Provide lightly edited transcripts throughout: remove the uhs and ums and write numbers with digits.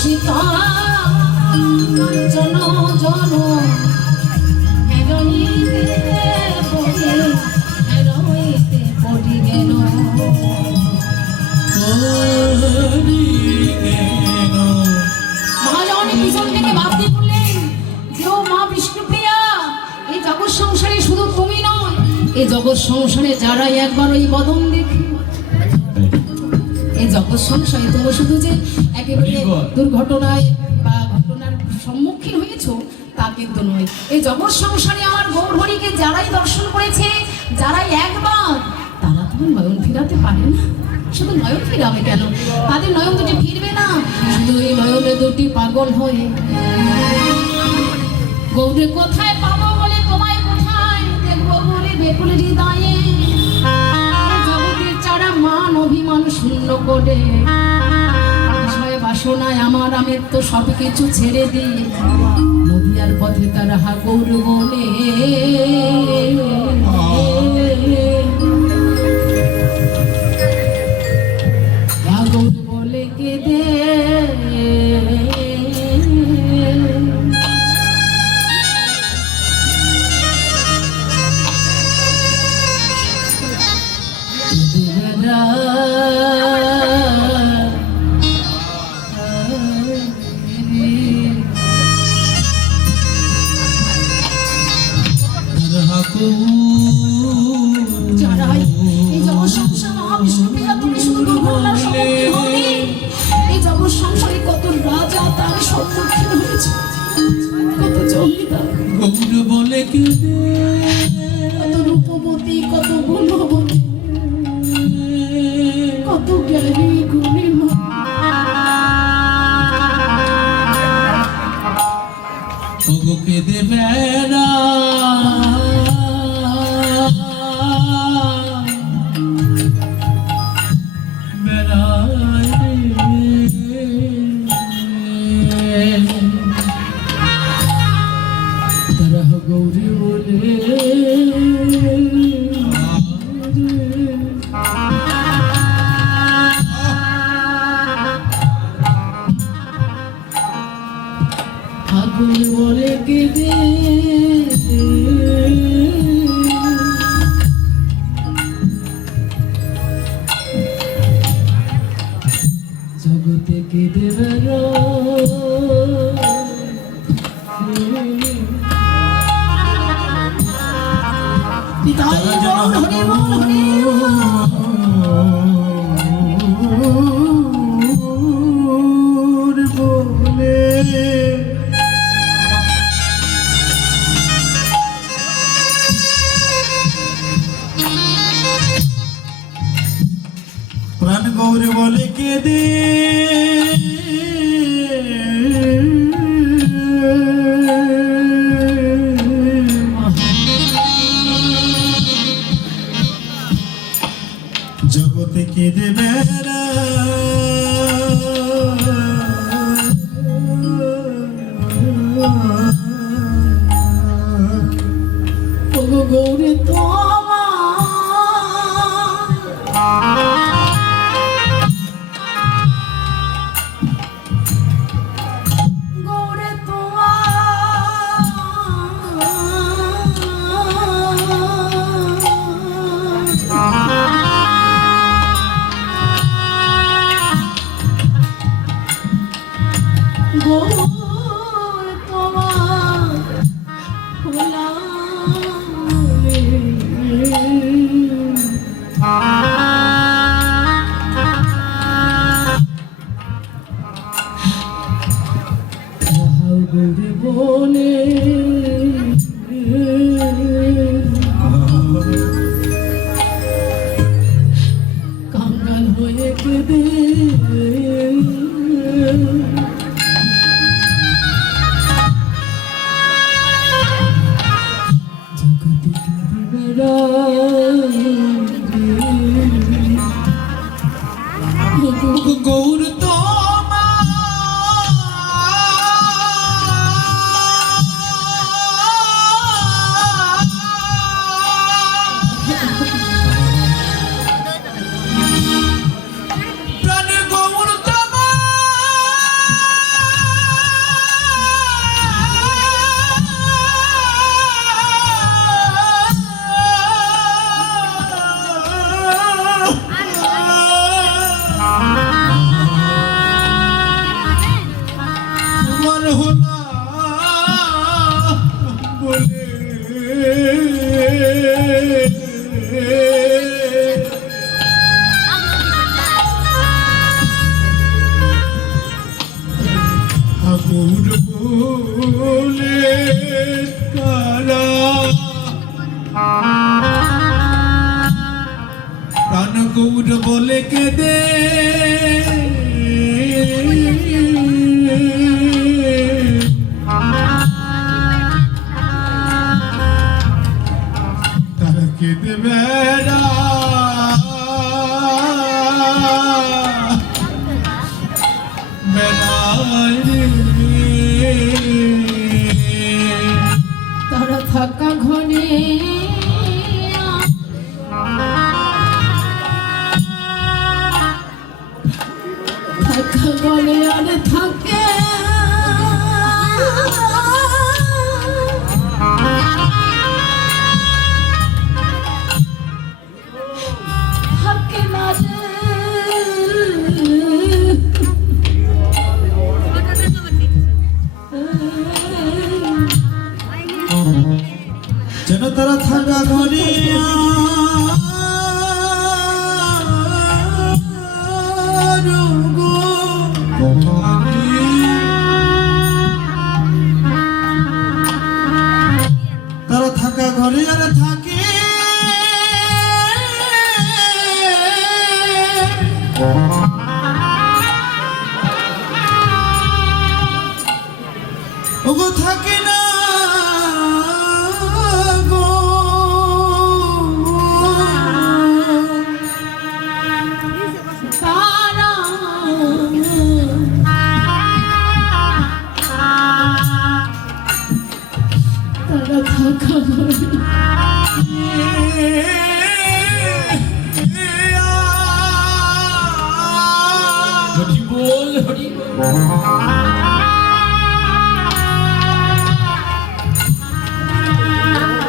সীতা জন জন হেরইতে পড়ি গেল মহাজনী পিছন থেকে ভাবতে বললেন যে ও মা বিষ্ণুপ্রিয়া, এই জগৎ সংসারে শুধু তুমি নয়, এই জগৎ সংসারে যারাই একবার ওই বদন দেখে, এই জগৎ সংসারে তুমি শুধু যে একেবারে দুর্ঘটনায় বা ঘটনার সম্মুখীন হয়েছ তা কিন্তু নয়। এই জগৎ সংসারে আমার গৌরহরিকে যারাই দর্শন করেছে, যারাই একবার, তারা তো নয়ন ফিরাতে পারে না। শুধু নয়ন ফিরাবে কেন, তাদের নয়ন দুটি ফিরবে না, শুধু এই নয়নে দুটি পাগল হয়ে গৌরে কোথায় পাবো বলে, তোমায় কোথায় দেখবো বলে বেকুলে হৃদয়ে জগতের চারা মান অভিমান শূন্য করে বাসনায় আমার আমের তো সব কিছু ছেড়ে দিয়ে নদিয়ার পথে তারা হা গৌর বলে গৌর বলে কেঁদে সংসারে কত রাজা তার সম্মুখীন হয়েছে, কত জমিদার গৌর বলে কত রূপবতী, কত গুণবতী, কত জ্ঞানী গুণী ওগোকে দেবে না গৌরী বলে ঠাকুর বলে কেঁদে জগতে কেঁদে বেরো প্রাণ গৌর বলে কেঁদে জগতে কেঁদে বেড়া গৌরে তো গৌরে তোমার গৌরে বলে কাঙ্গাল হয়ে কেঁদে জগতে কেঁদে বেড়ায় গৌর তো গৌর বলে কারা প্রাণ গৌর বলে কেঁদে তারা কেঁদে বেড়া তারা থাকা ঘনে থাকা ঘনে আর থাকে থাকে না রে যেন তারা থাকা ঘরে তারা থাকা ঘরে আর থাকে ওগো থাকে না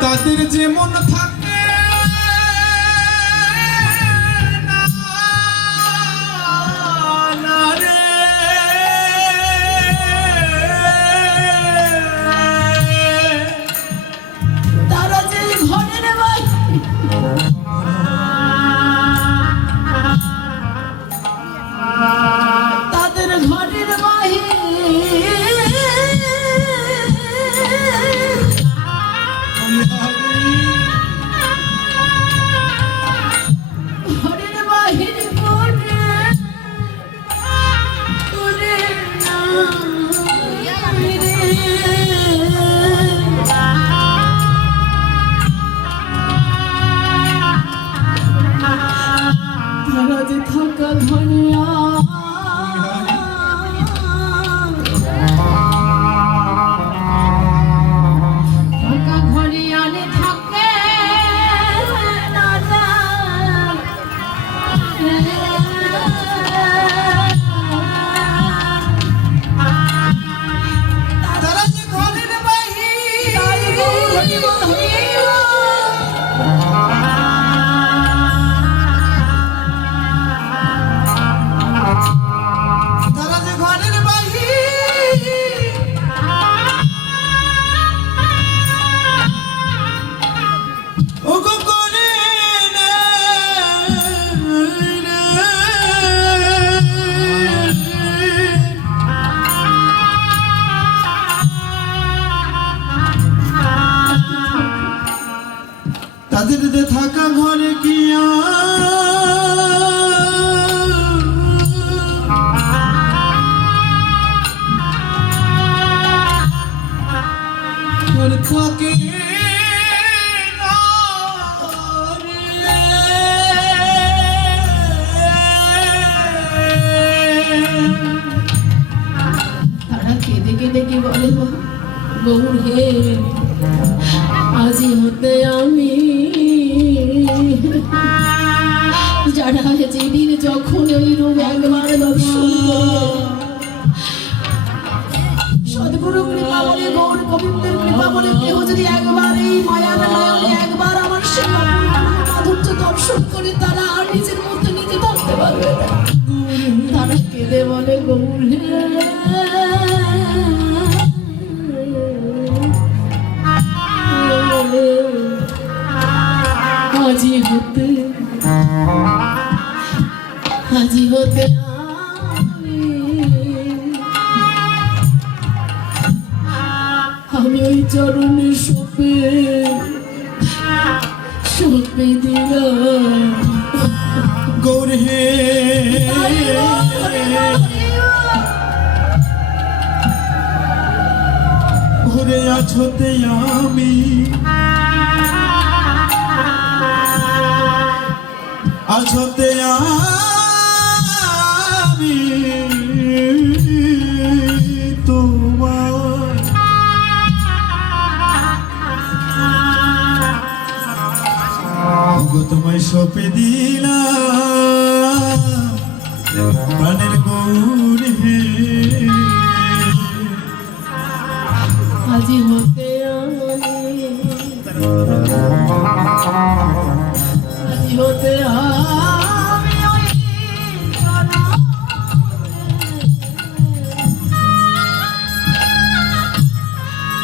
তাদের যেমন থাকে না রে তারা যে ঘরের বাইরে তাদের ঘরের বাইরে ঘরের বাহির করে তোরে না তারা যে থাকা ধনিয়া থাকা ঘরিয়ানে থাকে না তারা যে ঘরের বাহির তারা যে ঘরের বাহির ওগো করে না মাঝেতে থাকা ঘরে কি আর থাকে না তারা কেঁদে কেঁদে কি বলে গৌর হে আজি হতে আমি যারা যেদিন যখন ওই রূপ একবার দর্শন সদগুরু কৃপা বলে গৌর গোবিন্দের কৃপা বলে কেহ যদি একবার এই মায়ার নয়নে একবার আমার সেই মাধুর্য দর্শন করে তারা আর নিজের মধ্যে নিজে থাকতে পারবে না। তারা কেঁদে বলে গৌর হে আজি হতে আমি ওই চরণে সপে দিলাম গৌর হে ঘুরে আছোতে আমি আছোতে আমি তোমার তোমায় সপে দিলাম প্রাণের গৌর হে আজি হতে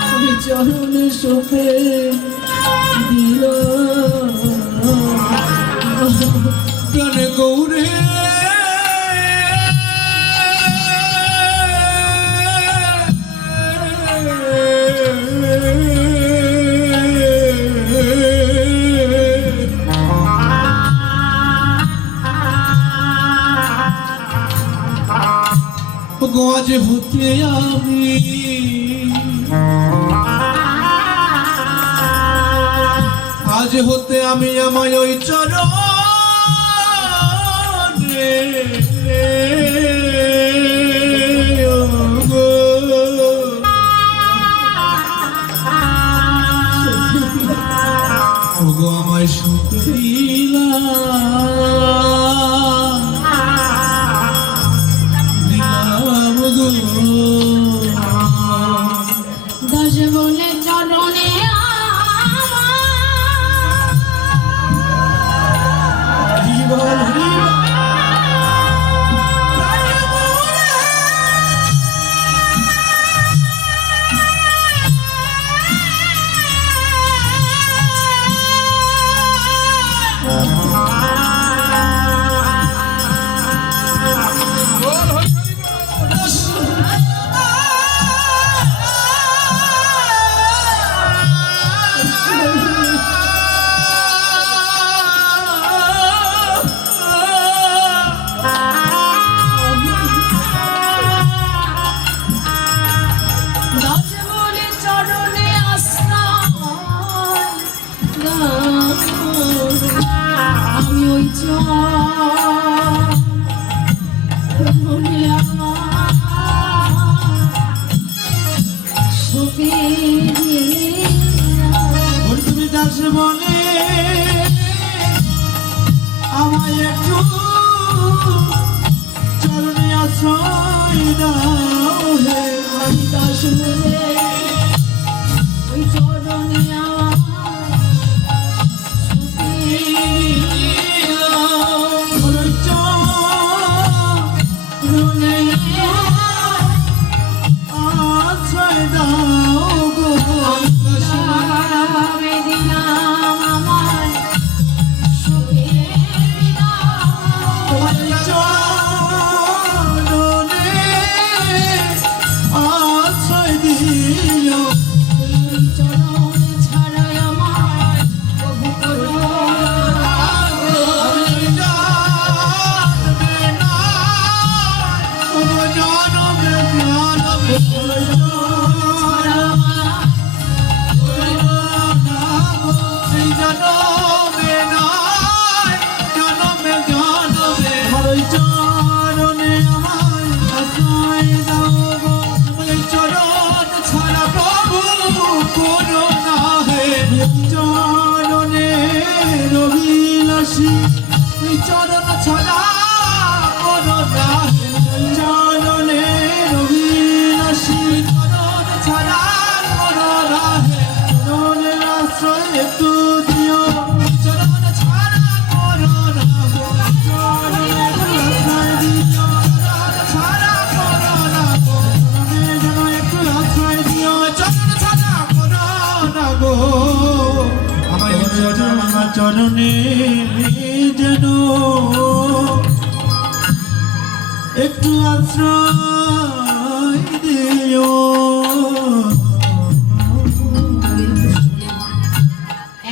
আমি চরণে সপে দিলাম প্রাণে গৌরে আজ হতে আমি আজ হতে আমি আমায় ওই চরণে ওগো আমায় শুতে দশ বলে চরণে আমি ওই তুমি দাস বলে আমায় একটু চরণে আশ্রয় দাও হে আমি দাস বলে ওই চরণে আশ্রয় দাও গো দিলাম চরণে যেন একটু আশ্রয় দিও।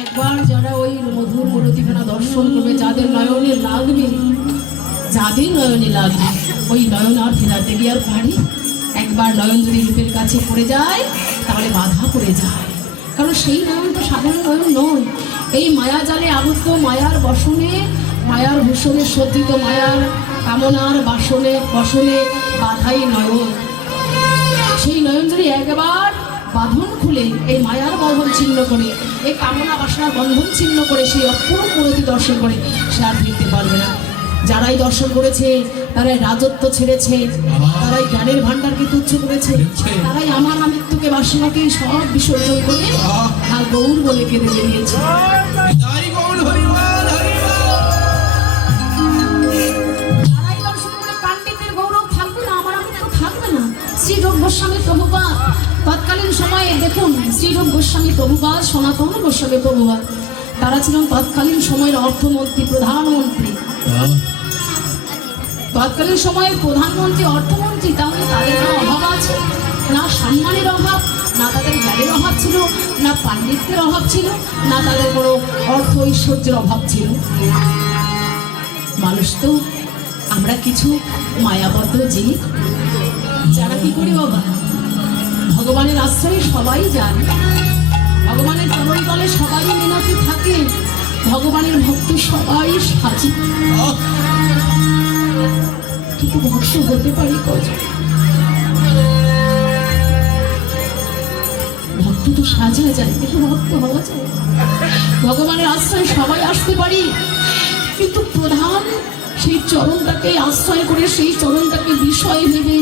একবার যারা ওই মধুর মূরতিখানা দর্শন করবে, যাদের নয়নে লাগবে, যাদের নয়নে লাগবে, ওই নয়ন আর ফেরাতে গিয়ে আর পারি। একবার নয়ন যদি রূপের কাছে পড়ে যায় তাহলে বাধা পড়ে যায়, কারণ সেই নয়ন তো সাধারণ নয়ন নয়। এই মায়া জালে আবদ্ধ, মায়ার বসনে, মায়ার ভূষণে সজ্জিত, মায়ার কামনার বসনে বাধাই নয়ন। সেই নয়ন যদি একবার বাঁধন খুলে, এই মায়ার বন্ধন ছিন্ন করে, এই কামনা বাসনার বন্ধন ছিন্ন করে, সেই অপূর্ব মূরতি দর্শন করে, সে আর ফিরতে পারবে না। যারাই দর্শন করেছে তারাই রাজত্ব ছেড়েছে, তারাই জ্ঞানের ভান্ডারকে তুচ্ছ করেছে, তারাই আমার আমৃত্যুকে বাসনাকে সব বিসর্জন করে আর গৌর বলে কেঁদে বেরিয়েছে। যারাই দর্শন করে পাণ্ডিতের গৌরব থাকবে না, আমার আমৃত্যু থাকবে না। শ্রীরূপ গোস্বামী প্রভুপাদ তৎকালীন সময়ে, দেখুন, শ্রীরূপ গোস্বামী প্রভুপাদ, সনাতন গোস্বামী প্রভুপাদ, তারা ছিলেন তৎকালীন সময়ের অর্থমন্ত্রী, প্রধানমন্ত্রী। তৎকালীন সময়ের প্রধানমন্ত্রী, অর্থমন্ত্রী, তাহলে তাদের কোনো অভাব আছে? না সম্মানের অভাব, না তাদের জ্ঞানের অভাব ছিল, না পাণ্ডিত্যের অভাব ছিল, না তাদের কোনো অর্থ ঐশ্বর্যের অভাব ছিল। মানুষ তো আমরা কিছু মায়াবদ্ধ জীব, যারা কি করি বাবা, ভগবানের আশ্রয়ে সবাই যান, ভগবানের চরণ তলে সবাই মিনতি থাকে, ভগবানের ভক্ত সবাই সাজি, কিন্তু ভক্ত হতে পারি কজন? ভক্ত তো সাজা যায়, কিন্তু ভক্ত হওয়া যায়। ভগবানের আশ্রয়ে সবাই আসতে পারি, কিন্তু প্রধান সেই চরণটাকে আশ্রয় করে, সেই চরণটাকে বিষয় ভেবে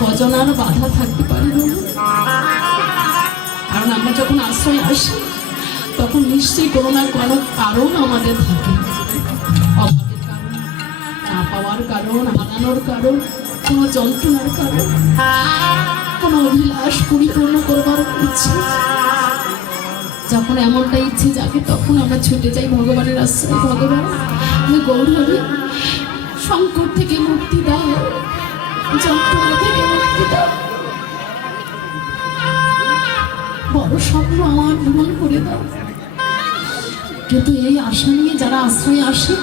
কজন আর বাধা থাকতে পারি না? কারণ আমরা যখন আশ্রয় আসি তখন নিশ্চয়ই কোনো না কোনো কারণ আমাদের থাকে, অভাবের কারণ, না পাওয়ার কারণ, হারানোর কারণ, কোনো যন্ত্রণার কারণ, কোনো অভিলাষ পরিপূর্ণ করবার ইচ্ছে। যখন এমনটা ইচ্ছে জাগে তখন আমরা ছুটে যাই ভগবানের আশ্রয়। ভগবান, আমি গৌরহরি, সংকট থেকে মুক্তি দাও, যন্ত্রণা থেকে মুক্তি দাও, বড় স্বপ্ন আমার পূরণ করে দাও। কিন্তু এই আশা নিয়ে যারা আশ্রয়ে আসে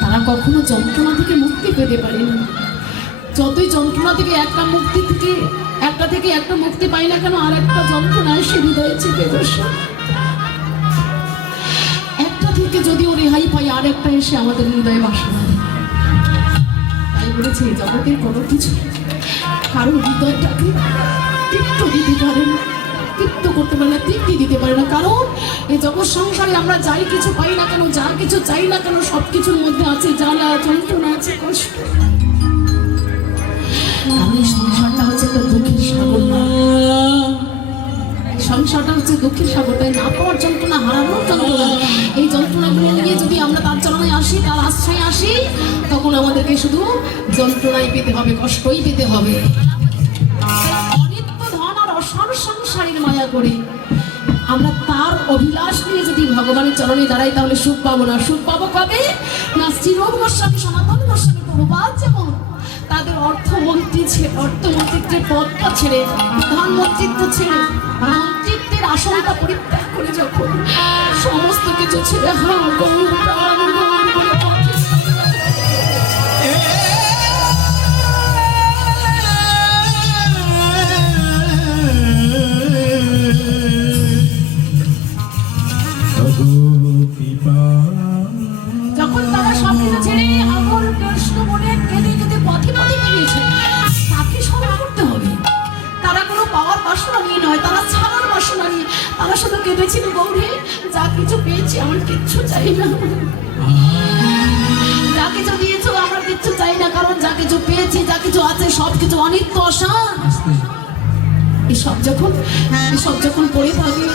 তারা কখনো যন্ত্রণা থেকে মুক্তি পেতে পারে না। যতই যন্ত্রণা থেকে একটা মুক্তি পাই না কেন, আর একটা যন্ত্রণা এসে হৃদয়ে চেপে বসে। একটা থেকে যদিও রেহাই পাই, আর একটা এসে আমাদের হৃদয়ে বাসনা দেয়। তাই বলেছে, জগতের কোনো কিছু কারো হৃদয়টাকে তৃপ্ত দিতে পারে না, তৃপ্ত করতে পারে না, তৃপ্তি দিতে পারে না। কারণ এই জগৎ সংসারে আমরা যাই কিছু পাই না কেন, যা কিছু চাই না কেন, সব কিছুর মধ্যে আছে জ্বালা, যন্ত্রণা আছে, কষ্ট। কারণ এই সংসারটা হচ্ছে একটা দুঃখের সাগর, সংসারটা হচ্ছে দুঃখের সাগর। তাই না পাওয়ার যন্ত্রণা, হারানোর যন্ত্রণা, এই যন্ত্রণাগুলো নিয়ে যদি আমরা তার চরণে আসি, তার আশ্রয়ে আসি, তখন আমাদেরকে শুধু যন্ত্রণাই পেতে হবে, কষ্টই পেতে হবে। অনিত্য ধন আর অসার সংসারের মায়া করে আমরা তার অভিলাষ নিয়ে যদি ভগবানের চরণে দাঁড়াই, তাহলে সুখ পাবো না। সুখ পাবো কবে? না শ্রীরূপ গোস্বামী, সনাতন গোস্বামী প্রভুপাদ যেমন তাদের অর্থমন্ত্রিত্বের পদটা ছেড়ে, প্রধানমন্ত্রিত্ব ছেড়ে, মন্ত্রিত্বের আসনটা পরিত্যাগ করে যখন সমস্ত কিছু ছেড়ে যখন তারা সব কিছু ছেড়ে আগর কৃষ্ণ মনে কেঁদে যদি পথে পথে বেরিয়েছে, তাকে স্মরণ করতে হবে। তারা কোনো পাওয়ার বাসনা নিয়ে নয়, তারা ছাড়ার বাসনা নিয়ে। তারা শুধু কেঁদেছিল, গৌরী যা কিছু পেয়েছি আমার কিচ্ছু চাই না, যা কিছু দিয়েছো আমরা কিচ্ছু চাই না, কারণ যা কিছু পেয়েছি, যা কিছু আছে, সব কিছু অনিত্য, অসার। এসব যখন পড়ে থাকে,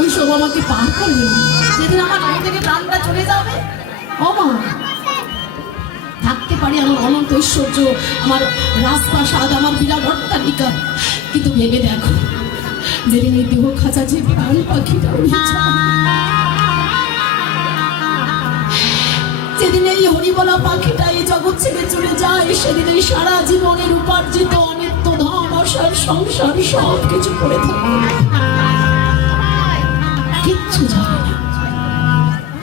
ওই সব আমাকে পার করবে না। যেদিন আমার গায়ে থেকে প্রাণটা চলে যাবে, মা থাকতে পারি আমার অনন্ত ঐশ্বর্য, আমার রাজপ্রাসাদ, আমার বিরাট অট্টালিকা, কিন্তু ভেবে দেখো, যেদিন এই দেহ খাঁচা যে প্রাণ পাখিটা যেদিন এই হরিবলা পাখিটা এই জগৎ ছেড়ে চলে যায়, সেদিন এই সারা জীবনের উপার্জিত অনিত্য ধন অসার সংসার সব কিছু করে থাকে, কিচ্ছু যায় না,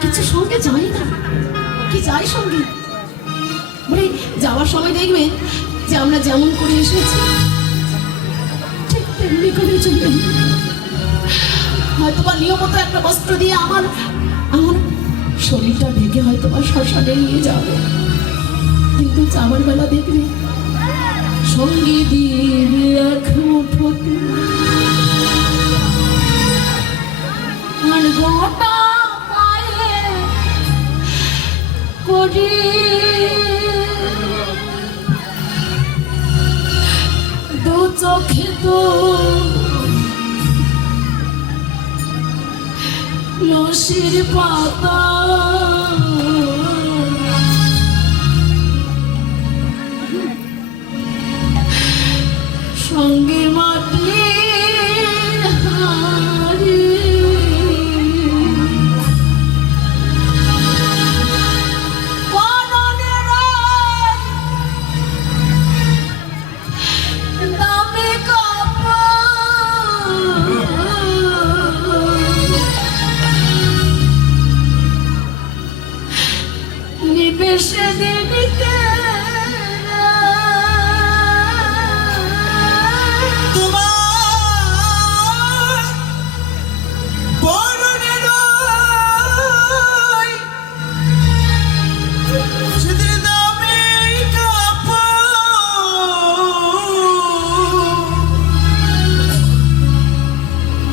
কিছু সঙ্গে যায় না। কি যায় সঙ্গে? মানে যাওয়ার সময় দেখবেন যে আমরা যেমন করে এসেছি ঠিক তেমনি করে চলে, হয়তো বা নিয়মিত একটা বস্ত্র দিয়ে আমার শরীরটা ঢেকে হয়তো বা শ্মশানে নিয়ে যাবে, কিন্তু যাওয়ার বেলা দেখবে সঙ্গে দিবে এক মুঠোতে আর গোটা পায়ে করি দু চোখে তো লসির পাতা সঙ্গে মাটির হাড়ি পরনের দামি কাপড় নিবেশে দিনকে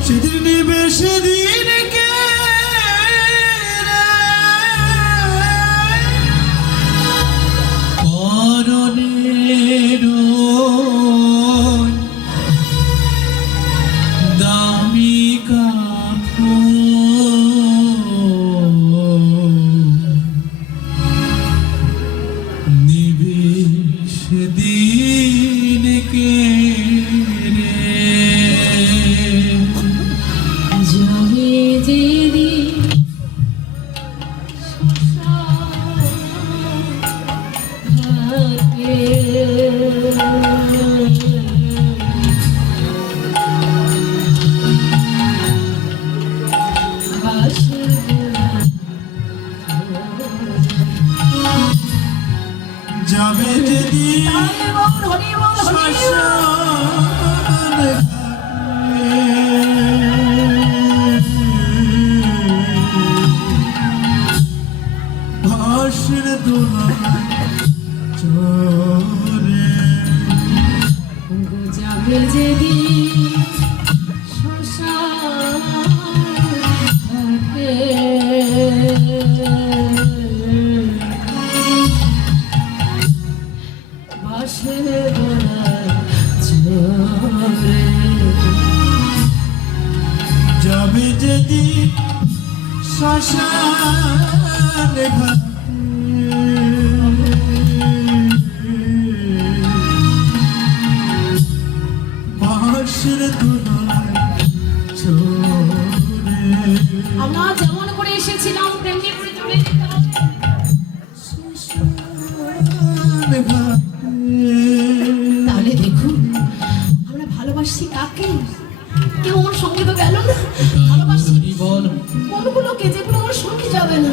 সেদিন নেবে সেদিন কে পরনের দামি কাপড় নেবে সেদিন কে যাবে যেদিন ভাসের দোলায় চলে যাবে যেদিন শ্মশানে বাঁশের দোলায় চলে যাবে যেদিন শ্মশানে ভাসের দোলায় চলে আমরা যেমন করে এসেছিলাম তেমনি করে চলে যেতে হবে। তাহলে দেখুন আমরা ভালোবাসি কাকে? কেউ আমার সঙ্গে তো গেল না, ভালোবাসি কোনগুলোকে যেগুলো আমার সঙ্গে যাবে না।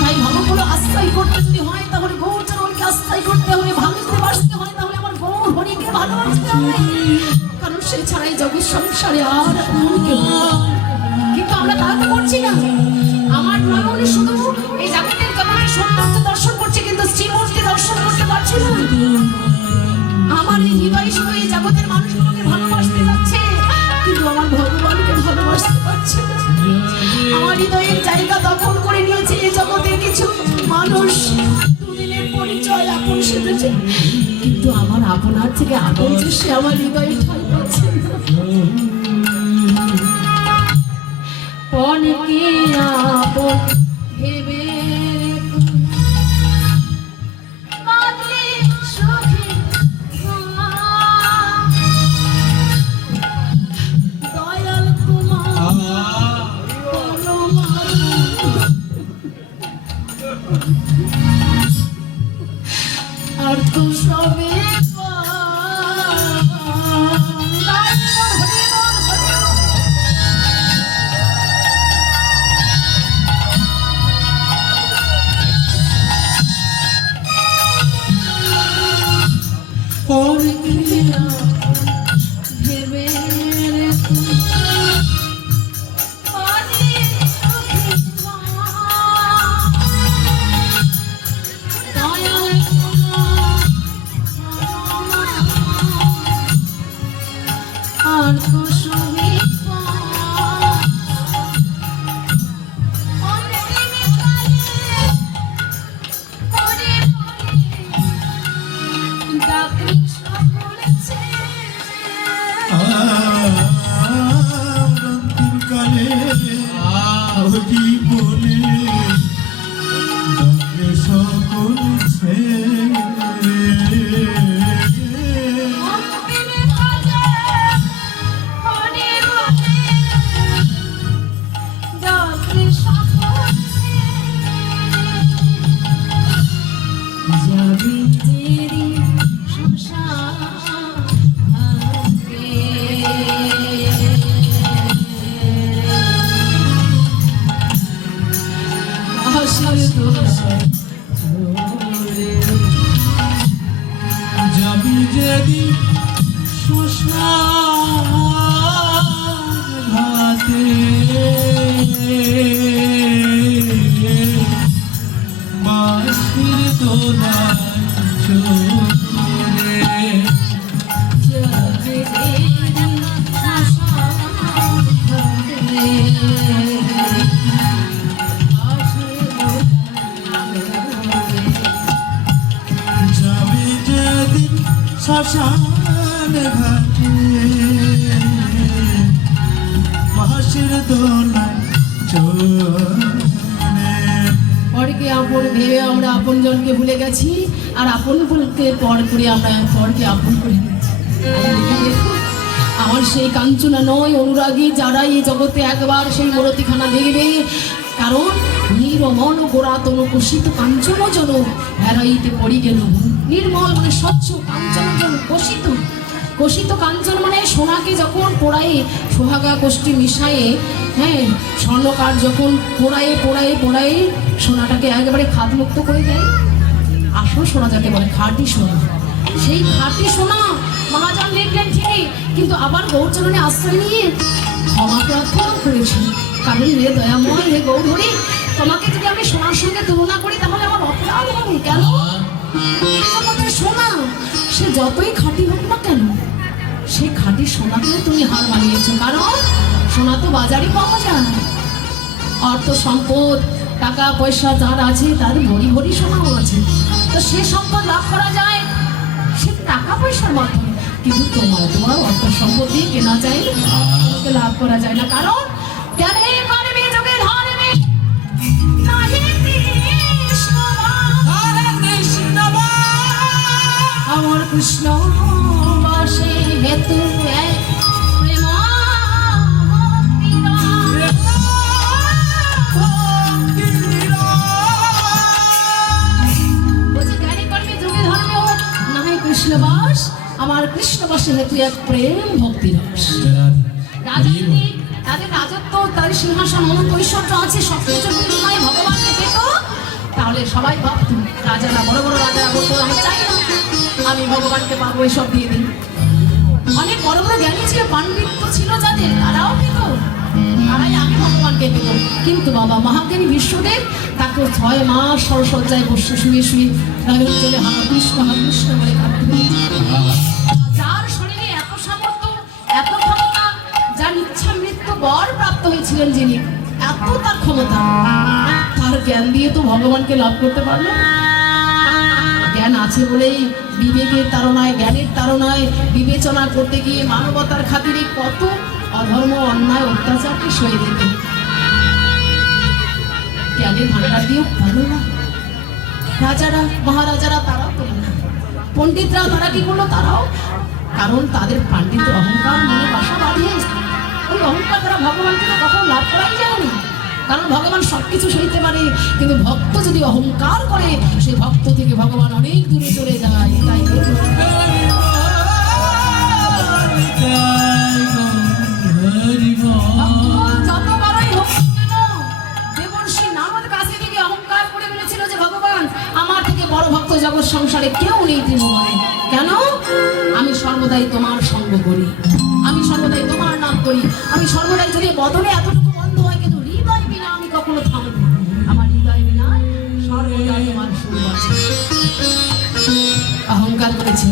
তাই ভালোগুলো আশ্রয় করতে যদি হয় তাহলে গৌর চরণকে আশ্রয় করতে হবে, ভালোতে বাসতে হয় তাহলে আমার গৌর হরিকে ভালোবাসতে হবে, কারণ সে ছাড়াই জগৎ সংসারে আর কোনো কেউ নেই। কিন্তু আমরা তা তো করছি না। আমার নয়নে শুধু এই জগতের জগতের সৌন্দর্য দর্শন করছে, কিন্তু শ্রীমূর্তি দর্শন করতে পারছি না। আমার এই হৃদয় শুধু এই জগতের মানুষগুলোকে ভালোবাসতে যাচ্ছে, কিন্তু আমার ভগবানকে ভালোবাসতে পারছে না। আমার হৃদয়ের জায়গা দখল করে নিয়েছে এই জগতের কিছু মানুষ, দুদিনের পরিচয় আপন সেজেছে, কিন্তু আমার আপনার থেকে আপন যে সে আমার হৃদয়ে ঠাঁই পাচ্ছে না। অনেকে আপন ভেবে বাদলে সুখে দয়াল তোমার কুসুমে কালে জীবনে ডাকে সকল যাবি যেদিন শ্মশান ঘাটে মাসির দোলায় চলে যাবি যেদিন শ্মশান ঘাটে মাসির দোলায় চলে পরকে আপন ভেবে আমরা আপন জনকে ভুলে গেছি, আর আপন বলতে পর করে আমরা পরকে আপন করে নিয়েছি। আমার সেই কাঞ্চনা নয় অনুরাগী যারা এই জগতে একবার সেই মূরতিখানা দেখবে, কারণ নির্মল গোড়াতন কুশিত কাঞ্চন জন হেরাইতে পড়ি গেল। নির্মল মানে স্বচ্ছ, কাঞ্চন জন কষিত, কষিত কাঞ্চন মানে সোনাকে যখন পোড়ায়ে সোহাগা কোষ্ঠী মিশায়ে, হ্যাঁ স্বর্ণকার যখন পোড়ায়ে পোড়ায়ে পোড়ায়ে সোনাটাকে একেবারে খাদমুক্ত করে দেয়, আসল সোনা যাকে বলে খাঁটি সোনা, সেই খাঁটি সোনা মহাজন দেখলেন ঠিকই, কিন্তু আবার গৌরচরণে আশ্রয় নিয়ে ক্ষমা প্রার্থনা করেছেন। কারণ হে দয়াময়, হে গৌরহরি, তোমাকে যদি আমি সোনার সঙ্গে তুলনা করি তাহলে আমার অপরাধ হবে। কেন? সোনা সে যতই খাঁটি হোক না কেন, সেই খাঁটি সোনাকে তুমি হার মানিয়েছো। কারণ সোনা তো বাজারে পাওয়া যায়, অর্থ সম্পদ টাকা পয়সা যার আছে তার ভরি ভরি সোনাও আছে, তো সে সম্পদ লাভ করা যায় সে টাকা পয়সার মাধ্যমে, কিন্তু তোমার অর্থ সম্পদ দিয়ে কেনা যায়, লাভ করা যায় না। কারণ জ্ঞানে পারবে যোগে ধরবে নাহি কৃষ্ণ আমার কৃষ্ণ বাসে হেতু এক প্রেম কৃষ্ণবাস, আমার কৃষ্ণবাসে হেতু এক প্রেম ভক্তি রস। তাদের রাজত্ব, তাদের সিংহাসন, অনন্ত ঐশ্বর্য আছে, সবকিছু বিনিময়ে ভগবানকে পেত, তাহলে সবাই ভাবত, রাজারা বড় বড় রাজারা বলতো আমি চাই না, আমি ভগবানকে পাবো, এসব দিয়ে দিই। অনেক বড় বড় জ্ঞানী ছিল, পাণ্ডিত্য ছিল যাদের, তারাও পেত, তারাই আমি ভগবানকে পেত। কিন্তু বাবা মহাজ্ঞানী বিশ্বদেব তাকে 6 মাস সরসজ্জায় বসে শুয়ে শুয়ে চলে হা কৃষ্ণ বলে কাঁদতে। যার শরীরে এত সামর্থ্য, এত ক্ষমতা, যার ইচ্ছা মৃত্যু বর প্রাপ্ত হয়েছিলেন যিনি, এত তার ক্ষমতা, তার জ্ঞান দিয়ে তো ভগবানকে লাভ করতে পারলো। জ্ঞান আছে বলেই বিবেকের তাড়নায়, জ্ঞানের তাড়নায় বিবেচনা করতে গিয়ে মানবতার খাতিরে কত অধর্ম অন্যায় অত্যাচারকে সয়ে দিতে। জ্ঞানের ভান্ডার দিয়েও ভালো না, রাজারা মহারাজারা তারাও করল না, পণ্ডিতরা তারা কি করলো, তারাও, কারণ তাদের পাণ্ডিত অহংকার মনে বাসা বাঁধিয়ে, ওই অহংকার তারা ভগবানকে তো কখনো লাভ করাই যায় না। কারণ ভগবান সবকিছু সইতে পারে, কিন্তু ভক্ত যদি অহংকার করে সেই ভক্ত থেকে ভগবান অনেক দূরে চলে যায়। তাই যতবারই হোক কেন, দেবর্ষি নারদ কাছে থেকে অহংকার করে বলেছিল যে ভগবান আমার থেকে বড় ভক্ত জগৎ সংসারে কেউ নেই ত্রিভুবনে। কেন? আমি সর্বদাই তোমার সঙ্গ করি, আমি সর্বদাই তোমার নাম করি, আমি সর্বদাই যদি বদলে এতটুকু বন্ধ হয়, কিন্তু হৃদয় বিনা আমি কখনো থামব, আমার হৃদয় বিনা সর্বদাই তোমার সুর আছে। অহংকার করেছে,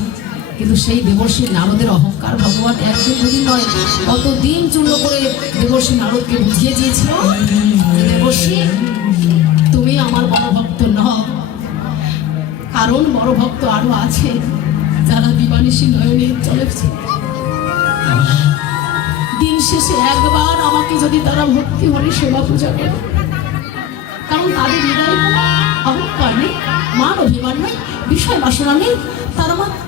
কিন্তু সেই দেবর্ষী নারদের অহংকার ভগবান একদিন দুদিন নয় কতদিন চূর্ণ করে দেবর্ষী নারদকে বুঝিয়ে দিয়েছিল, দেবর্ষী তুমি আমার বড় ভক্ত নও, কারণ বড় ভক্ত আরো আছে যারা দিবানিশী নয়নে চলেছে। দিন শেষে একবার আমাকে যদি তারা ভক্তি হরি সেবা পূজা করে, কারণ তাদের হৃদয়ে কোনো অহংকার নেই, মান অভিমান নেই, বিষয় বাসনা নেই,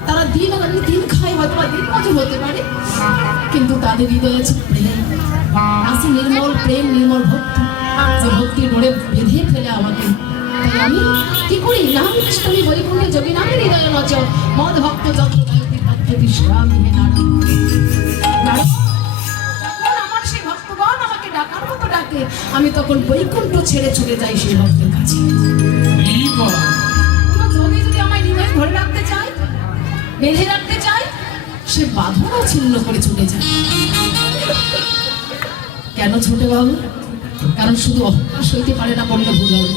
তারা দিন আগামী দিন খায়, হয়তো বা দিন মজুর হতে পারে, কিন্তু তাদের হৃদয়ে আছে প্রেম, আছে নির্মল প্রেম, নির্মল ভক্তি, যে ভক্তির ডোরে বেঁধে ফেলে আমাকে। তাই আমি কি করি, নাম কৃষ্ণী বৈকুণ্ঠে যোগী নামে হৃদয় নচ মদ ভক্ত যত্র গায়ত্রী প্রতিষ্ঠা আমি হে নারদ। আমার সেই ভক্তগণ আমাকে ডাকার মতো ডাকে, আমি তখন বৈকুণ্ঠ ছেড়ে চলে যাই সেই ভক্তের কাছে। যোগী যদি আমায় হৃদয়ে ধরে রাখতে চায়, বেঁধে রাখতে চায়, সে বাঁধনও ছিন্ন করে ছুটে যায়। কেন ছুটে বাবু? কারণ শুধু অহংকার সইতে পারে না, বললে ভুল হবে,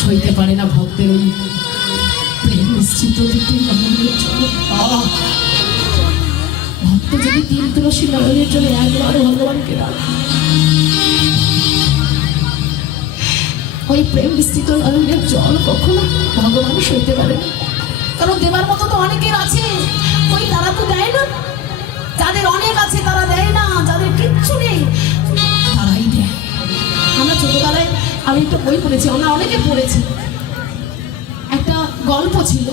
সইতে পারে না ভক্তের ওই প্রেম মিশ্রিত ভক্ত যদি তিন তুলসী নয়নের জন্য একবার ভগবানকে ডাকে, ওই প্রেম মিশ্রিত নয়নের জল কখনো ভগবান সইতে পারে না। কারণ দেবার মতো তো অনেকের আছে, ওই তারা তো দেয় না, যাদের অনেক আছে তারা দেয় না, যাদের কিচ্ছু নেই তারাই দেয়। আমরা ছোটবেলায় আমি একটা বই পড়েছি, আমরা অনেকে পড়েছি, একটা গল্প ছিল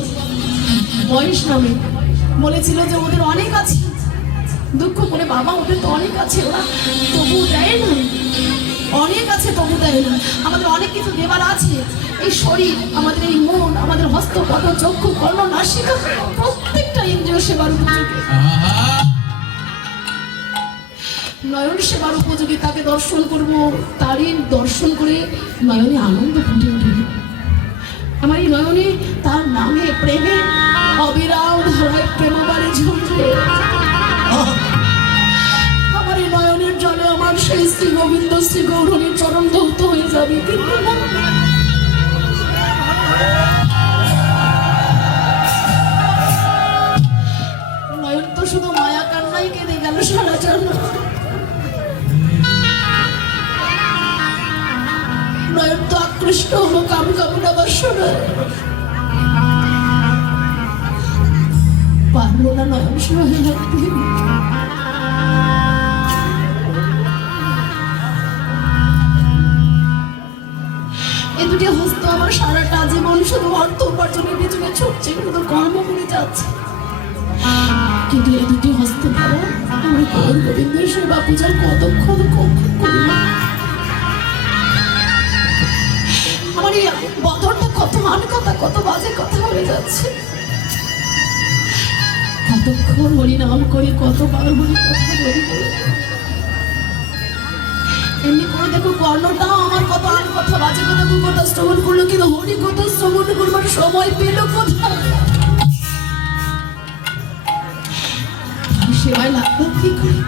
বয়স নামে, বলেছিল যে ওদের অনেক আছে, দুঃখ করে বাবা ওদের তো অনেক আছে, ওরা তবু দেয় না, অনেক আছে তবু দেয় না। আমাদের অনেক কিছু দেবার আছে, এই শরীর, আমাদের এই মন, আমাদের হস্ত পদ চক্ষু কর্ণ নাসিকা, প্রত্যেকটা ইন্দ্রিয় সেবার উপযোগী, নয়ন সেবার উপযোগী। তাকে দর্শন করবো, তারই দর্শন করে নয়নে আনন্দ ফুটে উঠবে। আমার এই নয়নে তার নামে প্রেমে অবিরাম ধারায় প্রেমবারে ঝরবে। আমার এই নয়নের জলে আমার সেই শ্রী গোবিন্দ শ্রী গৌরীর চরণ ধৌত হয়ে যাবে। কিন্তু না, নয়ন তো শুধু মায়া কান্নাই কেঁদে গেল সারা জন্য। নয়ন তো আকৃষ্ট হলো কাম কামনা বাসনায়, পারলো না নয়ন সহে রাখতে। এই দুটি হস্ত আমার সারাটা জীবন শুধু অর্থ উপার্জনের পিছনে ছুটছে, শুধু কর্ম করে যাচ্ছে, কিন্তু এই দুটি হস্ত দ্বারা আমি গৌর গোবিন্দের সেবা পূজার কতক্ষণ করি না। আমার এই বদরটা কত মান কথা, কত বাজে কথা হয়ে যাচ্ছে, কতক্ষণ হরিনাম করি, কতবার হরি কথা বলি। এমনি করে দেখো কর্ণটাও আমার কত আর কথা বাজে কথা কথা শ্রবণ করলো, কিন্তু হরি কথা শ্রবণ করবার সময় পেল কোথায়? সেবায় লাগলো কি করে?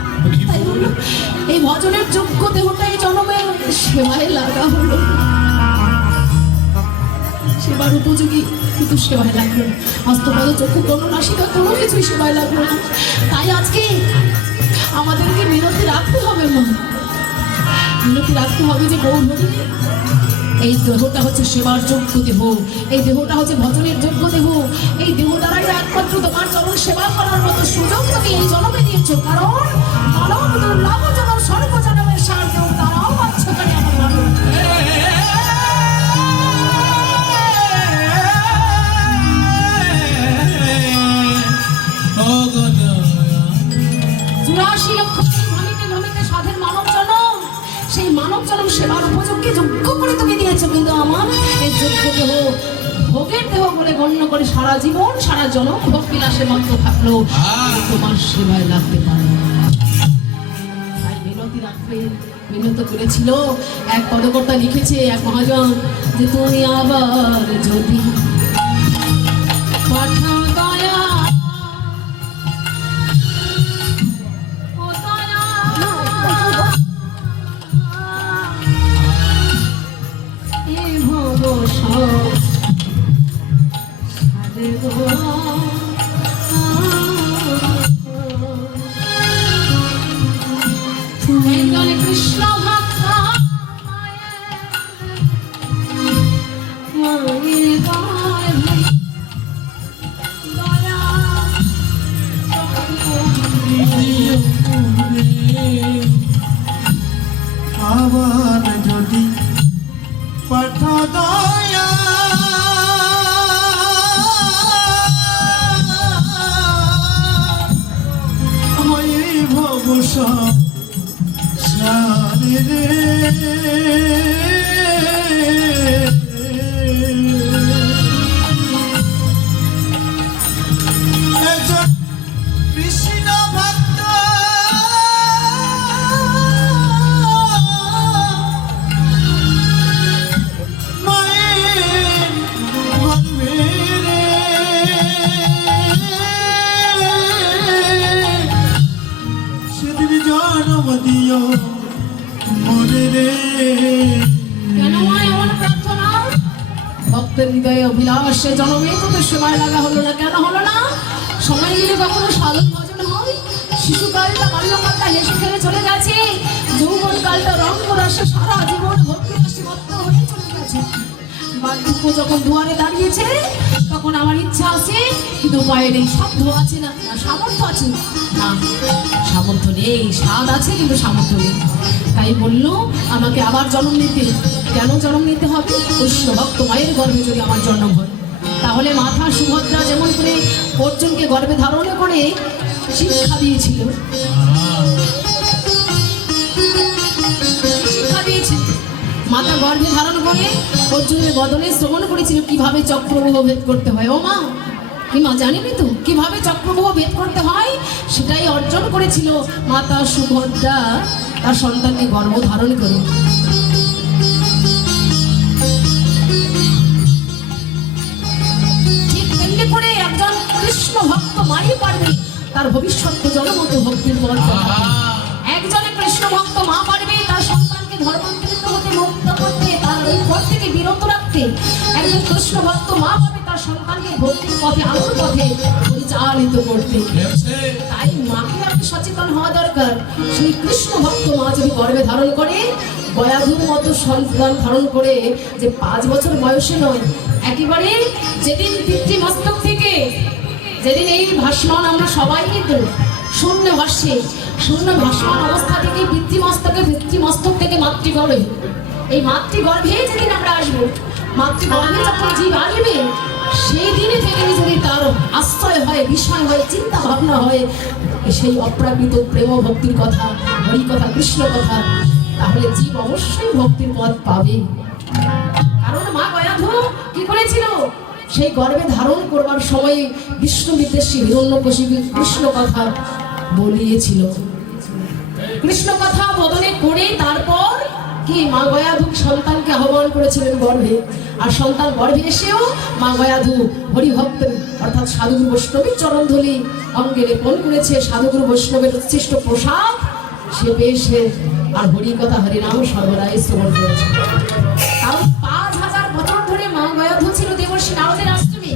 তাই হলো এই ভজনের যোগ্য দেহটা এই জন্মে সেবায় লাগা হলো, সেবার উপযোগী কিন্তু সেবায় লাগলো না, হস্তপদ চক্ষু কোনো নাসিকা কোনো কিছুই সেবায় লাগলো না। তাই আজকে আমাদেরকে বিরতি রাখতে হবে, মা বিরতি রাখতে হবে যে গৌরহরি এই দেহটা হচ্ছে সেবার যোগ্য দেহ, এই দেহটা হচ্ছে ভজনের যোগ্য দেহ, এই দেহ দ্বারাই একমাত্র তোমার চরণ সেবা করার মতো সুযোগ তুমি এই জন্মে দিয়েছ। কারণ মানব দুর্লভ জনম সর্বজনমের সার দেহ, তারাও বাচ্চা করে আমার মানব। চুরাশি লক্ষ ভূমিতে ভূমিতে সাধের মানব জনম, সেই মানব জনম সেবার উপযোগকে যোগ্য করে তুমি দিয়েছো, কিন্তু আমার এই যোগ্য দেহ ভোগের দেহ বলে গণ্য করে সারা জীবন সারা জনম ভোগ বিলাসে মত্ত থাকলো, তোমার সেবায় লাগতে পারে। তাই মিনতি রাখবে, মিনত করেছিল এক পদকর্তা লিখেছে এক মহাজন যে তুমি আবার যদি পাঠাও দয়া সাধে একজন কৃষ্ণ ভক্ত মায়ের গর্ভে দয়া আবার যদি পাঠা দয়া হয়ে ভবসা সারে রে একজন কৃষ্ণ ভক্ত মায়ের গর্ভে রে সেদিন জন্ম দিও মনে রে কেন হয় এমন প্রার্থনা? ভক্তের হৃদয়ে অভিলাষে জন্মে তোদের সময় লাগা হলো না, কেন হলো না? সময় মিলে কখনো সাধন ভজন হয়? শিশুকালটা বাল্যকালটা হেসে খেলে চলে গেছে, যৌবন কালটা রঙ রসে সারা জীবন ভক্তি রসে মত্ত হয়ে চলে গেছে। বার্ধক্য যখন দুয়ারে দাঁড়িয়েছে তখন আমার ইচ্ছা আছে কিন্তু উপায় নেই। সাধ্য আছে না, না সামর্থ্য আছে না, সামর্থ্য নেই। স্বাদ আছে কিন্তু সামর্থ্য নেই। তাই বললো আমাকে আবার জন্ম নিতে। কেন জন্ম নিতে হবে? কৃষ্ণ ভক্ত মায়ের গর্ভে যদি আমার জন্ম হয়, তাহলে মাথা সুভদ্রা যেমন করে অর্জুনকে গর্ভে ধারণ করে শিক্ষা দিয়েছিল, শিক্ষা দিয়েছিল মাতা গর্ভে ধারণ করে অর্জুনের বদনে শ্রবণ করেছিল কিভাবে চক্রব্যূহ ভেদ করতে হয়। ও মা, কি মা জানিনি তো কিভাবে চক্রব্যূহ ভেদ করতে হয়? সেটাই অর্জন করেছিল মাতা সুভদ্রা তার সন্তানকে গর্ভ ধারণ করে। ঠিক তেমনি করে একজন কৃষ্ণ ভক্ত মাই পারবে তার ভবিষ্যৎ জনমত ভক্তির পথ দেখাতে। একজনে কৃষ্ণ ভক্ত মা পারবে তার সন্তানকে ধর্মান্তরিত হতে মুক্ত করতে, তার এই পথ থেকে বিরত রাখতে। একজন কৃষ্ণ ভক্ত মা পাবে তার সন্তানকে ভক্তির পথে আলোর পথে পরিচালিত করতে। তাই মাকে আপনি সচেতন হওয়া দরকার। সেই কৃষ্ণ ভক্ত মা যদি গর্ভে ধারণ করে, বয়াধুর মতো সন্তান ধারণ করে, যে 5 বছর বয়সে নয়, একেবারে যেদিন পিতৃমস্তক থেকে, যেদিন এই ভাসমান আমরা সবাই কিন্তু শূন্য ভাসছে, শূন্য ভাসমান অবস্থা থেকে পিতৃমস্তক থেকে মাতৃগর্ভে, এই মাতৃগর্ভে যেদিন আমরা আসবো, মাতৃগর্ভে যখন জীব আসবে, সেই দিনে থেকে যদি তার আশ্রয় হয়, বিষয় হয়, চিন্তা ভাবনা হয় সেই অপ্রাকৃত প্রেম ভক্তির কথা, হরি কথা, কৃষ্ণ কথা, তাহলে জীব অবশ্যই ভক্তির পথ পাবে। কারণ মা গয়াধু কি করেছিল? সেই গর্ভে ধারণ করবার সময় বিষ্ণু বিদ্বেষী হিরণ্যকশিপু কৃষ্ণ কথা বলিয়েছিল। কৃষ্ণ কথা বদনে করে তারপর কি মা গয়াধু সন্তানকে আহ্বান করেছিলেন গর্ভে। আর সন্তান গর্ভে এসেও মা গয়াধু হরিভক্তের অর্থাৎ সাধুগুরু বৈষ্ণবের চরণধূলি অঙ্গে লেপন করেছে। সাধুগুরু বৈষ্ণবের উচ্ছিষ্ট প্রসাদ সে পেয়েছে আর হরি কথা হরিনাম সর্বদাই শ্রবণ করেছে। কারণ 5000 বছর ধরে মা গয়াধু ছিল দেবর্ষি নারদের আশ্রমে।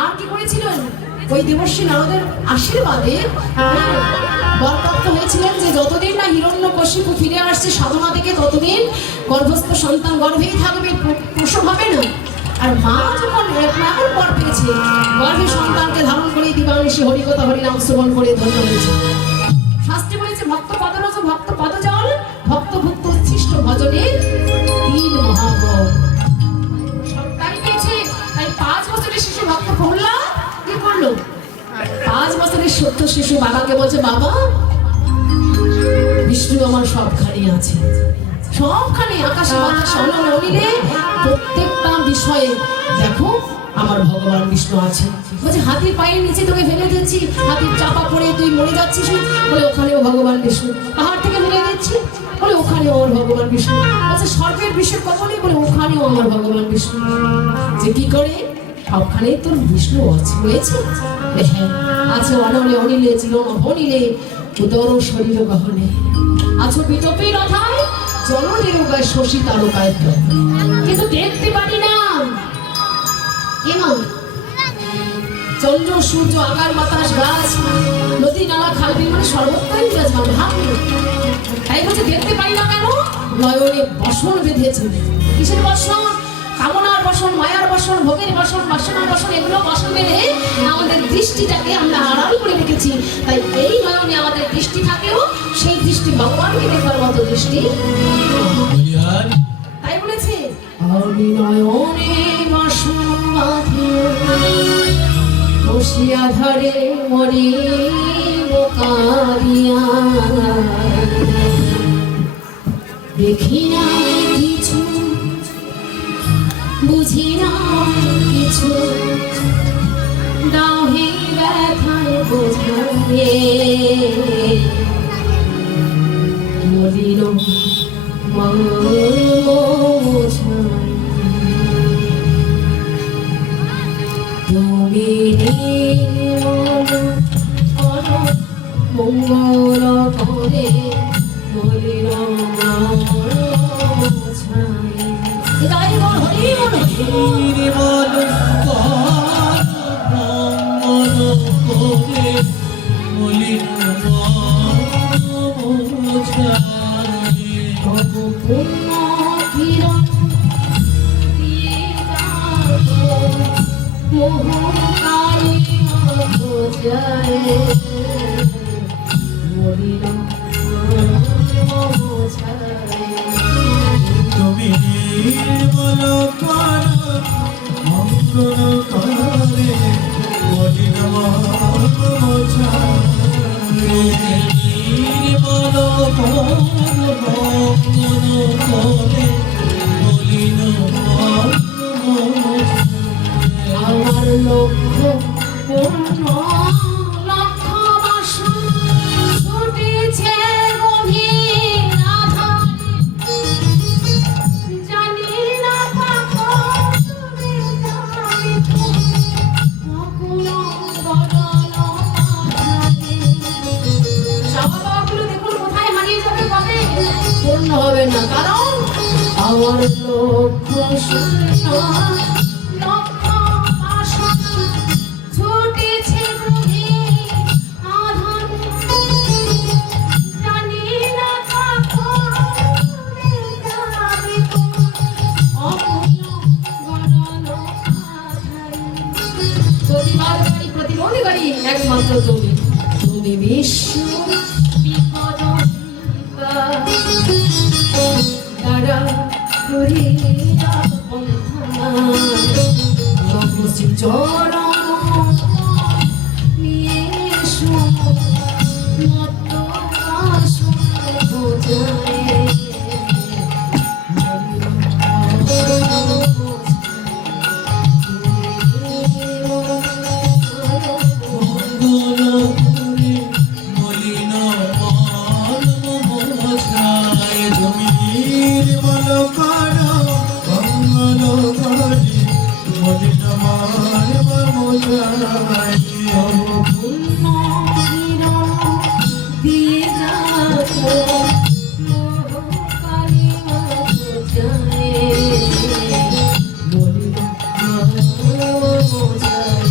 আর কি করেছিলেন? ওই দেবর্ষি নারদের আশীর্বাদে বরপ্রাপ্ত হয়েছিলেন যে যতদিন না হিরণ্যকশিপু ফিরে আসছে সাধনা থেকে, ততদিন গর্ভস্থ সন্তান গর্ভেই থাকবে, প্রসব হবে না। আর মা যখন এমন বর পেয়েছে, গর্ভে সন্তানকে ধারণ করে দিবানিশি হরিকথা হরিনাম শ্রবণ করে ধন্য হয়েছে। শাস্ত্রে বলেছে ভক্ত পদরস ভক্ত পদজল ভক্ত ভক্ত উচ্ছিষ্ট ভজনের 3 মহাবল সবটাই পেয়েছে। তাই 5 বছরের শিশু ভক্ত প্রহ্লাদ কি করলো? 5 বছরের ছোট্ট শিশু বাবাকে বলছে, বাবা বিষ্ণু আমার সবখানে আছে, সবখানে আকাশে বাতাসে অনলে অনিলে প্রত্যেকটা বিষয়ে দেখো আমার ভগবান বিষ্ণু আছে। বলছে হাতির পায়ের নিচে তোকে ফেলে দিচ্ছি, হাতির চাপা পড়ে তুই মরে যাচ্ছিস, বলে ওখানেও ভগবান বিষ্ণু। পাহাড় থেকে ফেলে দিচ্ছি, বলে ওখানেও আমার ভগবান বিষ্ণু। আচ্ছা সর্বের বিষের কবলে, বলে ওখানেও আমার ভগবান বিষ্ণু। যে কি করে? সবখানেই তোর বিষ্ণু আছে, হয়েছে? হ্যাঁ আছে, অনলে অনিলে চিরম অনিলে উদর শরীর গহনে আছো বিটপি রথায় জননীর উগায় শশী তারকায়, কিন্তু দেখতে পারি না। এমন চন্দ্র সূর্য আকার বাতাস গাছ নদী নালা খাল বিল মানে সর্বত্রই বিরাজমান ভাবলো। তাই জানি না কেন নয়নে বসন বেঁধেছে। কিসের বসন? কামনার বসন, মায়ার বসন, ভোগের বসন, বাসনার বসন, এগুলো বসন বেঁধে আমাদের দৃষ্টিটাকে আমরা আড়াল করে রেখেছি। তাই এই নয়নে আমাদের দৃষ্টি থাকলেও সেই দৃষ্টি ভগবানকে দেখবার মতো দৃষ্টি। তাই বলেছে আমি নয়নে বসন বসিয়া ধরে মরি কারিয়া, দেখি না কিছু, বুঝি না কিছু, দাও হে ব্যথায় বোঝায়ে মলিন মোছায় তুমি মঙ্গল করে মলিন মোছায়। গাই বল হরি বল হরি বল মঙ্গল করে মলিন মোছায়। তবু পুণ্য কিরণ দিয়ে যাবো মোহকারী বোঝায় মলিন মোছায়। তুমি নির্মল কর মঙ্গল করে মলিন মোছায়। নির্মল কর মঙ্গল করে মলিন মোছায়। আমার লক্ষ্য পূর্ণ লক্ষ্য বাসন ছুটেছে গভীর আধারে, জানি না কবে যাবে অকুল গগন আধারে। স্বভাবগুলো দেখুন কোথায় হারিয়ে যাবে, কবে পূর্ণ হবে না, কারণ আমার লক্ষ্য শূন্য একমাত্র তুমি, তুমি বিশ্ব বিপদ দাঁড়া করি চরণ নিয়ে মত বোঝায়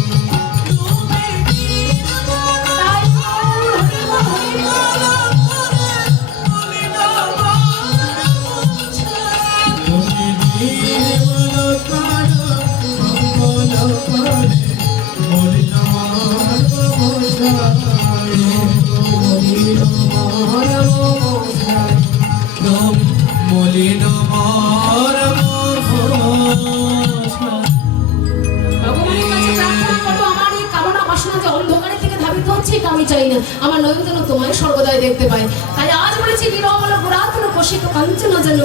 আমি চাই না আমার নয়ন যেন তোমায় সর্বদাই দেখতে পাই। তাই আজ বলেছি বিরমল গোরাতন কষিত কাঞ্চন যেন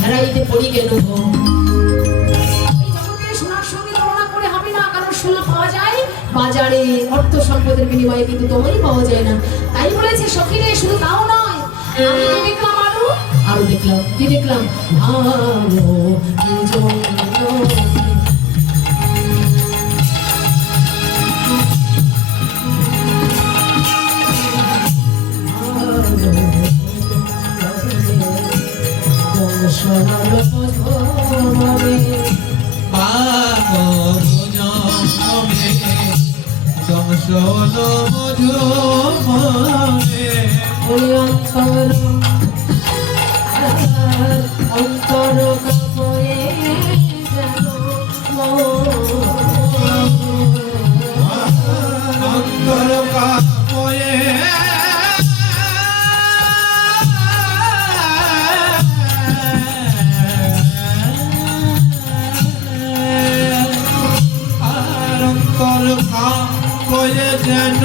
হেরাইতে পড়ি গেল। এই জগতে সোনার সঙ্গে তুলনা করে হবে না, কারণ সোনা পাওয়া যায় বাজারে, অর্থ সম্পদের বিনিময়ে, কিন্তু তোমায় পাওয়া যায় না। তাই বলেছি সখীরে, শুধু তাও নয়, আমি তো দেখলাম আরো দেখলাম, কি দেখলাম? হয়ে যেন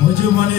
মজুমণি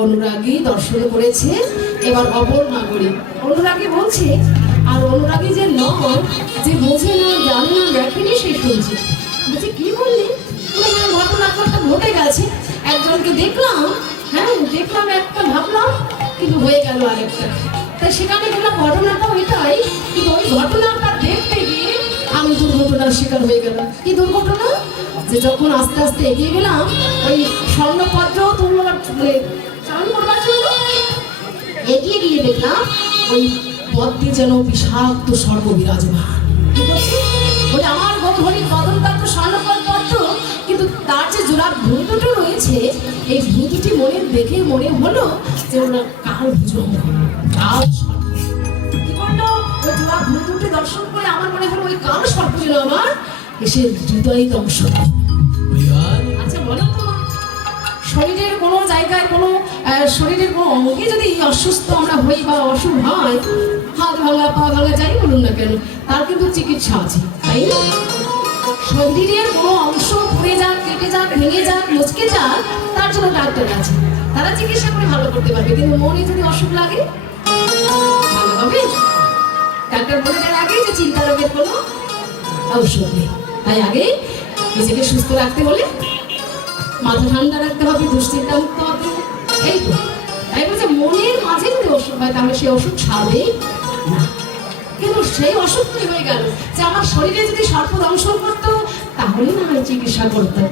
অনুরাগী দর্শন করেছে, এবার অপর নাগরিক অনুরাগী বলছে, আর অনুরাগী যে নয়, যে বোঝে না, জানে না, দেখেনি, সে শুনছে। বলছে কি বললি? ঘটনাটা ঘটে গেছে, একজনকে দেখলাম, হ্যাঁ দেখলাম একটা, ভাবলাম কিন্তু হয়ে গেল আরেকটা। তাই সেখানে গেলাম, ঘটনাটা ওইটাই, কিন্তু ওই ঘটনাটা দেখতে গিয়ে আমি দুর্ঘটনার শিকার হয়ে গেলাম। কি দুর্ঘটনা? যে যখন আস্তে আস্তে এগিয়ে গেলাম, ওই স্বর্ণপত্র তোমরা এগিয়ে গিয়ে দেখলাম ওই পদ্মে যেন বিষাক্ত সর্ব বিরাজমান। কি বলছে? বলে আমার গৌরহরির বদনটা তো স্বর্ণপত্র, কিন্তু তার যে জোড়া ভূতটা রয়েছে, এই ভূতটি মনে দেখে মনে হলো যে ওরা কাল ভুজঙ্গ, কাল সর্প। কি করলো? ওই জোড়া ভূতটি দর্শন করে আমার মনে হলো ওই কাল সর্প যেন আমার এসে হৃদয় ধ্বংস। আচ্ছা বলো তো, শরীরের কোনো জায়গায় কোনো শরীরের কোনো অঙ্গে যদি অসুস্থ আমরা হই বা অসুখ হয়, হাত ভাঙা পা ভাঙা যাই বলুন না কেন, তার কিন্তু চিকিৎসা আছে, তাই না? শরীরের কোনো অংশ পুড়ে যাক, কেটে যাক, ভেঙে যাক, মুচকে যাক, তার জন্য ডাক্তার আছে, তারা চিকিৎসা করে ভালো করতে পারবে। কিন্তু মনে যদি অসুখ লাগে ভালো হবে? ডাক্তার বলে দেওয়ার আগে যে চিন্তা রোগের কোনো ঔষধ নেই। তাই আগে নিজেকে সুস্থ রাখতে হলে মাথা ঠান্ডা রাখতে হবে, দুশ্চিন্তা মুক্ত হতে হবে, এই তো। তাই বলছে মনের মাঝে যদি অসুখ হয় তাহলে সেই অসুখ ছাড়বেই না। কিন্তু সেই অসুখ কি হয়ে গেল যে আমার শরীরে যদি সর্প দংশন করতো, তাহলে না হয় চিকিৎসা করতে।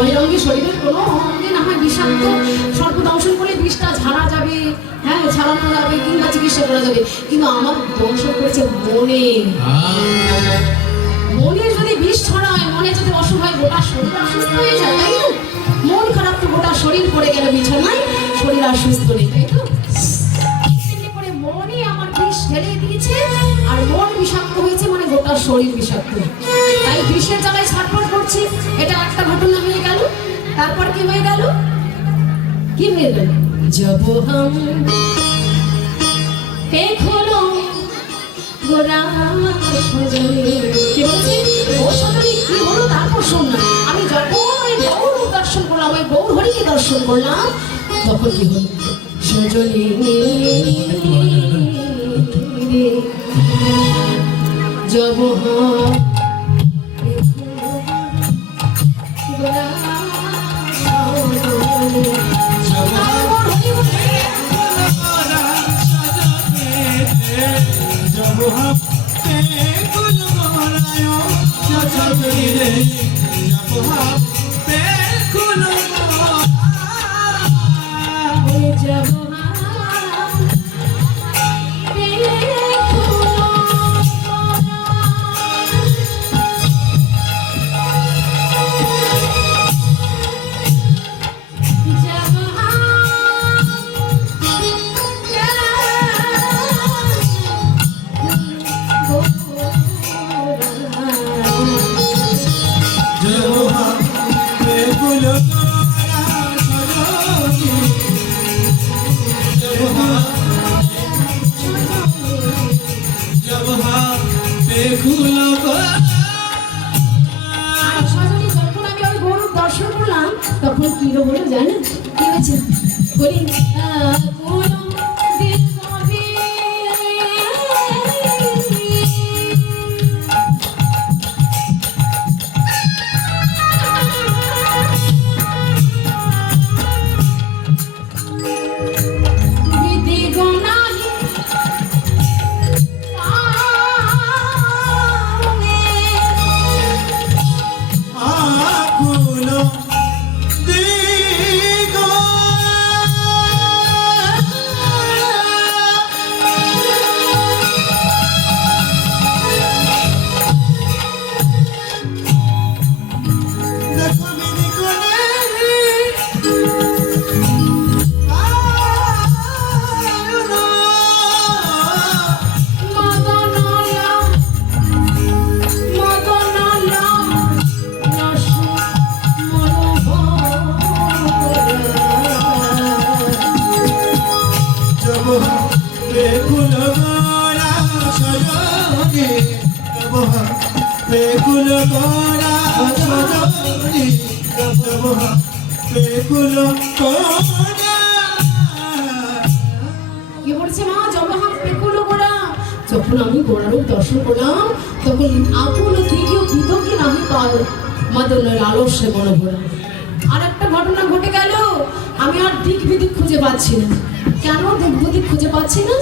ওই অঙ্গে শরীরের কোনো অঙ্গে না হয় বিষাক্ত সর্প দংশন করে বিষটা ঝাড়া যাবে, হ্যাঁ ছাড়ানো যাবে, কিংবা চিকিৎসা করা যাবে। কিন্তু আমার দংশন করেছে মনে। মনে যদি বিষ ছড়ায়, মনে যদি অসুখ হয়, গোটা শরীর অসুস্থ হয়ে যায়, তাই না? মন খারাপ তো গোটা শরীর পড়ে গেল বিছানায়, শরীর অসুস্থ নেই, তাই তো? করে মনে আমার বিষ ঢেলে দিয়েছে, আর মন বিষাক্ত হয়েছে, মানে গোটা শরীর বিষাক্ত। তাই বিষের জ্বালায় ছটফট করছি, এটা একটা ঘটনা হয়ে গেল। তারপর কি হয়ে গেল? কি হয়ে গেল? जब हम एक होलो গোরা সজনী। কি বলছে? ও সজনী কি হলো তারপর শোন না। আমি যখন ওই গৌর দর্শন করলাম, ওই গৌর হরিকে দর্শন করলাম, তখন কি হলো? সজনী রে জব তখন কি হলো জানেন? কি হয়েছে? বলি কি বলছে মা? জবাহাম পেকুলো গোড়া। যখন আমি গোড়ারূপ দর্শন করলাম, তখন আপন দিকেও বিতকে নাহি পাল মাদনের আলস্যে মনোভরা। আর একটা ঘটনা ঘটে গেল, আমি আর দিক বিদিক খুঁজে পাচ্ছি না। কেন দিক বিদিক খুঁজে পাচ্ছি না?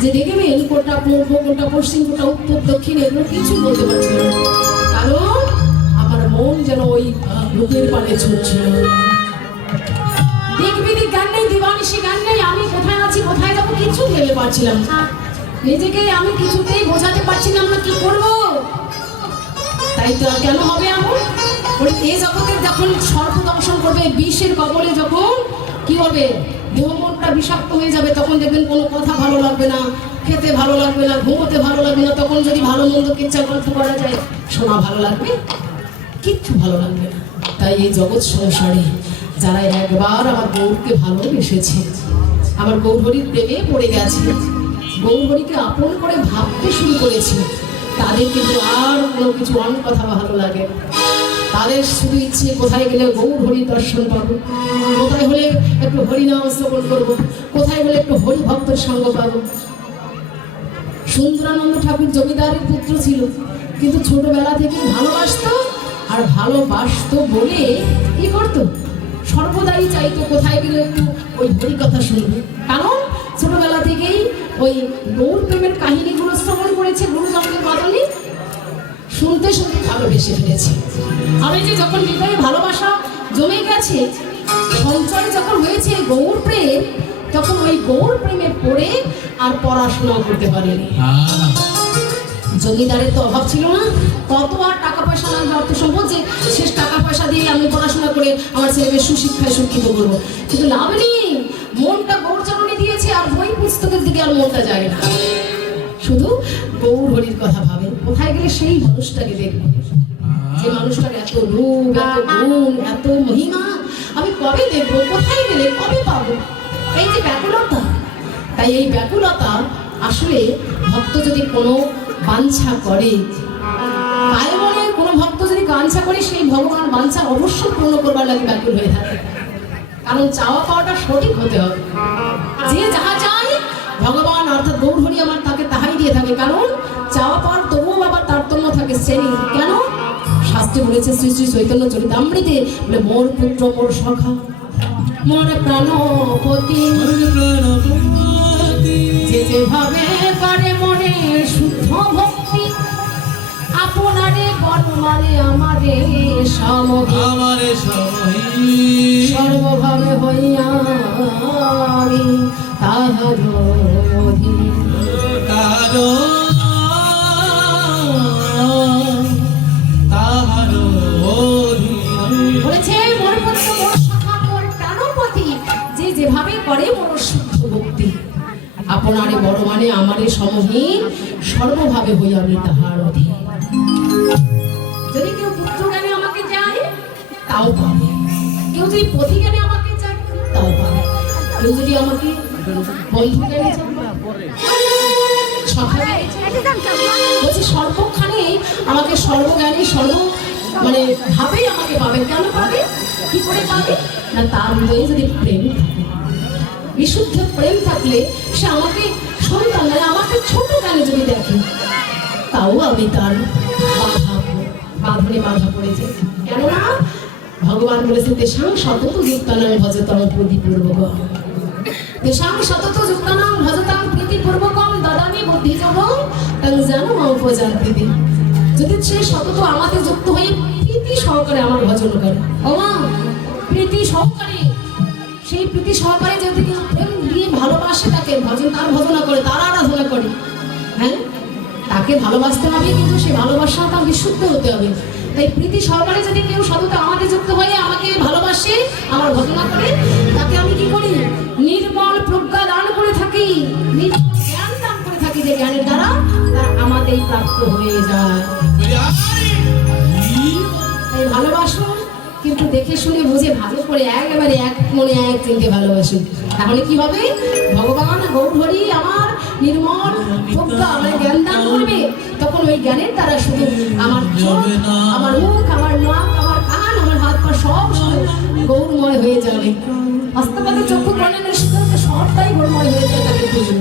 যে দেখবেন কোনটা পূর্ব, কোনটা পশ্চিম, কোনটা উত্তর, দক্ষিণ, এগুলো কিছু বলতে পারছি না। কারণ আমার মন যেন ওই লোকের পানে ছুটছিল। দিক বিদিক গান নেই, দিবানিশি গান নেই, আমি কোথায় আছি, কোথায় যাবো, কিছু ভেবে পারছিলাম না। নিজেকে আমি কিছুতেই বোঝাতে পারছিলাম না কি করব। তাই তো কেন হবে এমন? এই জগতের যখন সর্প দংশন করবে, বিষের কবলে যখন কি হবে, দেহ মনটা বিষাক্ত হয়ে যাবে, তখন দেখবেন কোনো কথা ভালো লাগবে না, খেতে ভালো লাগবে না, ঘুমোতে ভালো লাগবে না। তখন যদি ভালো মন্দ কিচ্ছা গল্প করা যায়, শোনা ভালো লাগবে, কিচ্ছু ভালো লাগবে না। তাই এই জগৎ সংসারে যারা একবার আমার গৌরকে ভালোবেসেছে, আমার গৌরহরির প্রেমে পড়ে গেছে, গৌরহরিকে আপন করে ভাবতে শুরু করেছে, তাদের কিন্তু আর কোনো কিছু অন্য কথা ভালো লাগে না। তাদের শুধু ইচ্ছে কোথায় গেলে গৌরহরির দর্শন পাবো, কোথায় হলে একটু হরিনাম শ্রবণ করবো, কোথায় হলে একটু হরি ভক্তের সঙ্গ পাবো। সুন্দরানন্দ ঠাকুর জমিদারের পুত্র ছিল, কিন্তু ছোটবেলা থেকে ভালোবাসতো, আর ভালোবাসতো বলে কি করতো, সর্বদাই চাইতো কোথায় গেলে একটু ওই হরি কথা শুনবে। কারণ ছোটবেলা থেকেই ওই গৌর প্রেমের কাহিনীগুলো শ্রবণ করেছে গুরুজনদের মাধ্যমে, শুনতে শুনতে ভালোবেসে ফেলেছে। আমি যে যখন হৃদয়ে ভালোবাসা জমে গেছে, সঞ্চয় যখন হয়েছে গৌর প্রেম, তখন ওই গৌর প্রেমে পড়ে আর পড়াশোনা করতে পারেনি। জমিদারের তো অভাব ছিল না, কত আর টাকা পয়সা লাগবে, অর্থ সম্পদ, যে শেষ টাকা পয়সা দিয়ে আমি পড়াশোনা করে আমার ছেলেকে সুশিক্ষায় শিক্ষিত করবো। কিন্তু লাভ নেই, মনটা গৌরচরণে দিয়েছে, আর বই পুস্তকের দিকে আর মনটা যায় না, শুধু গৌর হরির কথা ভাবে। কোথায় গেলে সেই মানুষটাকে দেখবো, যে মানুষটার এত রূপ, এত গুণ, এত মহিমা, আমি কবে দেখবো, কোথায় গেলে কবে পাবো, এই যে ব্যাকুলতা। তাই এই ব্যাকুলতা আসলে ভক্ত যদি কোনো বাঞ্ছা করে, পায়ে মনে কোনো ভক্ত যদি বাঞ্ছা করে, সেই ভগবান বাঞ্ছা অবশ্যই পূর্ণ করবার লাগে ব্যাকুল হয়ে থাকে। কারণ চাওয়া পাওয়াটা সঠিক হতে হবে। যে যাহা চায় ভগবান অর্থাৎ গৌরহরি আমার তাকে তাহাই দিয়ে থাকে। কারণ চাওয়া পাওয়ার তবুও আবার তারতম্য থাকে শ্রেণী। কেন? শাস্ত্রে বলেছে শ্রী শ্রী চৈতন্য চরিতামৃতে, বলে মোর পুত্র মোর সখা মোর প্রাণপতি, যে যেভাবে করে মনে শুদ্ধ ভক্তি, আপনারে বর্তমানে আমারে সমহি সর্বভাবে হইয়া আমি তাহার অধীন। বলেছে মোর পুত্র মোর সখা মোর প্রাণপতি, যে যেভাবে করে মোর শুদ্ধ ভক্তি, আপনারে বড় মানে আমারে সমহীন সর্বভাবে হইয়া আমি তাহার অধীন। যদি কেউ পুত্র জ্ঞানে আমাকে চায় তাও পাবে, কেউ যদি পতি জ্ঞানে আমাকে চায় তাও পাবে, কেউ যদি আমাকে বন্ধু জ্ঞানে চায়, সখা জ্ঞানে চায়, বলছি সর্বক্ষণে আমাকে সর্বজ্ঞানী সর্ব মানে ভাবেই আমাকে পাবে। কেন পাবে? কি করে পাবে? না তার হৃদয়ে যদি প্রেম থাকে, বিশুদ্ধ প্রেম থাকলে সে আমাকে সন্তান মানে আমাকে ছোট জ্ঞানে যদি দেখে, তাও আমি তার বাঁধনে বাধা পড়েছে। কেননা ভগবান বলেছেন তেষাং সতত যুক্তানাং ভজতাং প্রীতিপূর্বকম, তেষাং সতত যুক্তানাং ভজতাং প্রীতিপূর্বকম দদামি বুদ্ধিযোগং তং জ্ঞানম উপযান্তি। যদি সে সতত আমাদের যুক্ত হয়ে প্রীতি সহকারে আমার ভজন করে, ওমা প্রীতি সহকারে, সেই প্রীতি সহকারে যদি কেউ প্রেম দিয়ে ভালোবাসে, তাকে ভজন তার ভজনা করে, তার আরাধনা করে, হ্যাঁ তাকে ভালোবাসতে হবে, কিন্তু সে ভালোবাসাটা বিশুদ্ধ হতে হবে। তাই প্রীতি সহকারে যদি কেউ সতত আমাদের যুক্ত হয়ে আমাকে ভালোবাসে, আমার ভজনা করে, তাকে আমি কি করি? নির্মল প্রজ্ঞা দান করে থাকি, নির্মল জ্ঞান দান করে থাকি, যে জ্ঞানের দ্বারা তারা আমাদের প্রাপ্ত হয়ে যায়। তাই ভালোবাসুন, কিন্তু দেখে শুনে বুঝে ভালো করে একেবারে এক মনে এক চিন্তে ভালোবাসুন। তাহলে কি হবে? ভগবান গৌরহরি আমার নির্মল প্রজ্ঞা মানে জ্ঞান দান করবে। তখন ওই জ্ঞানের দ্বারা শুধু আমার চোখ, আমার মুখ, আমার নাক, আমার কান, আমার হাত পা সব গৌরময় হয়ে যাবে। হস্তপাতে চক্ষু প্রাণের শুধু সবটাই গৌরময় হয়ে যায় তাকে বুঝুন।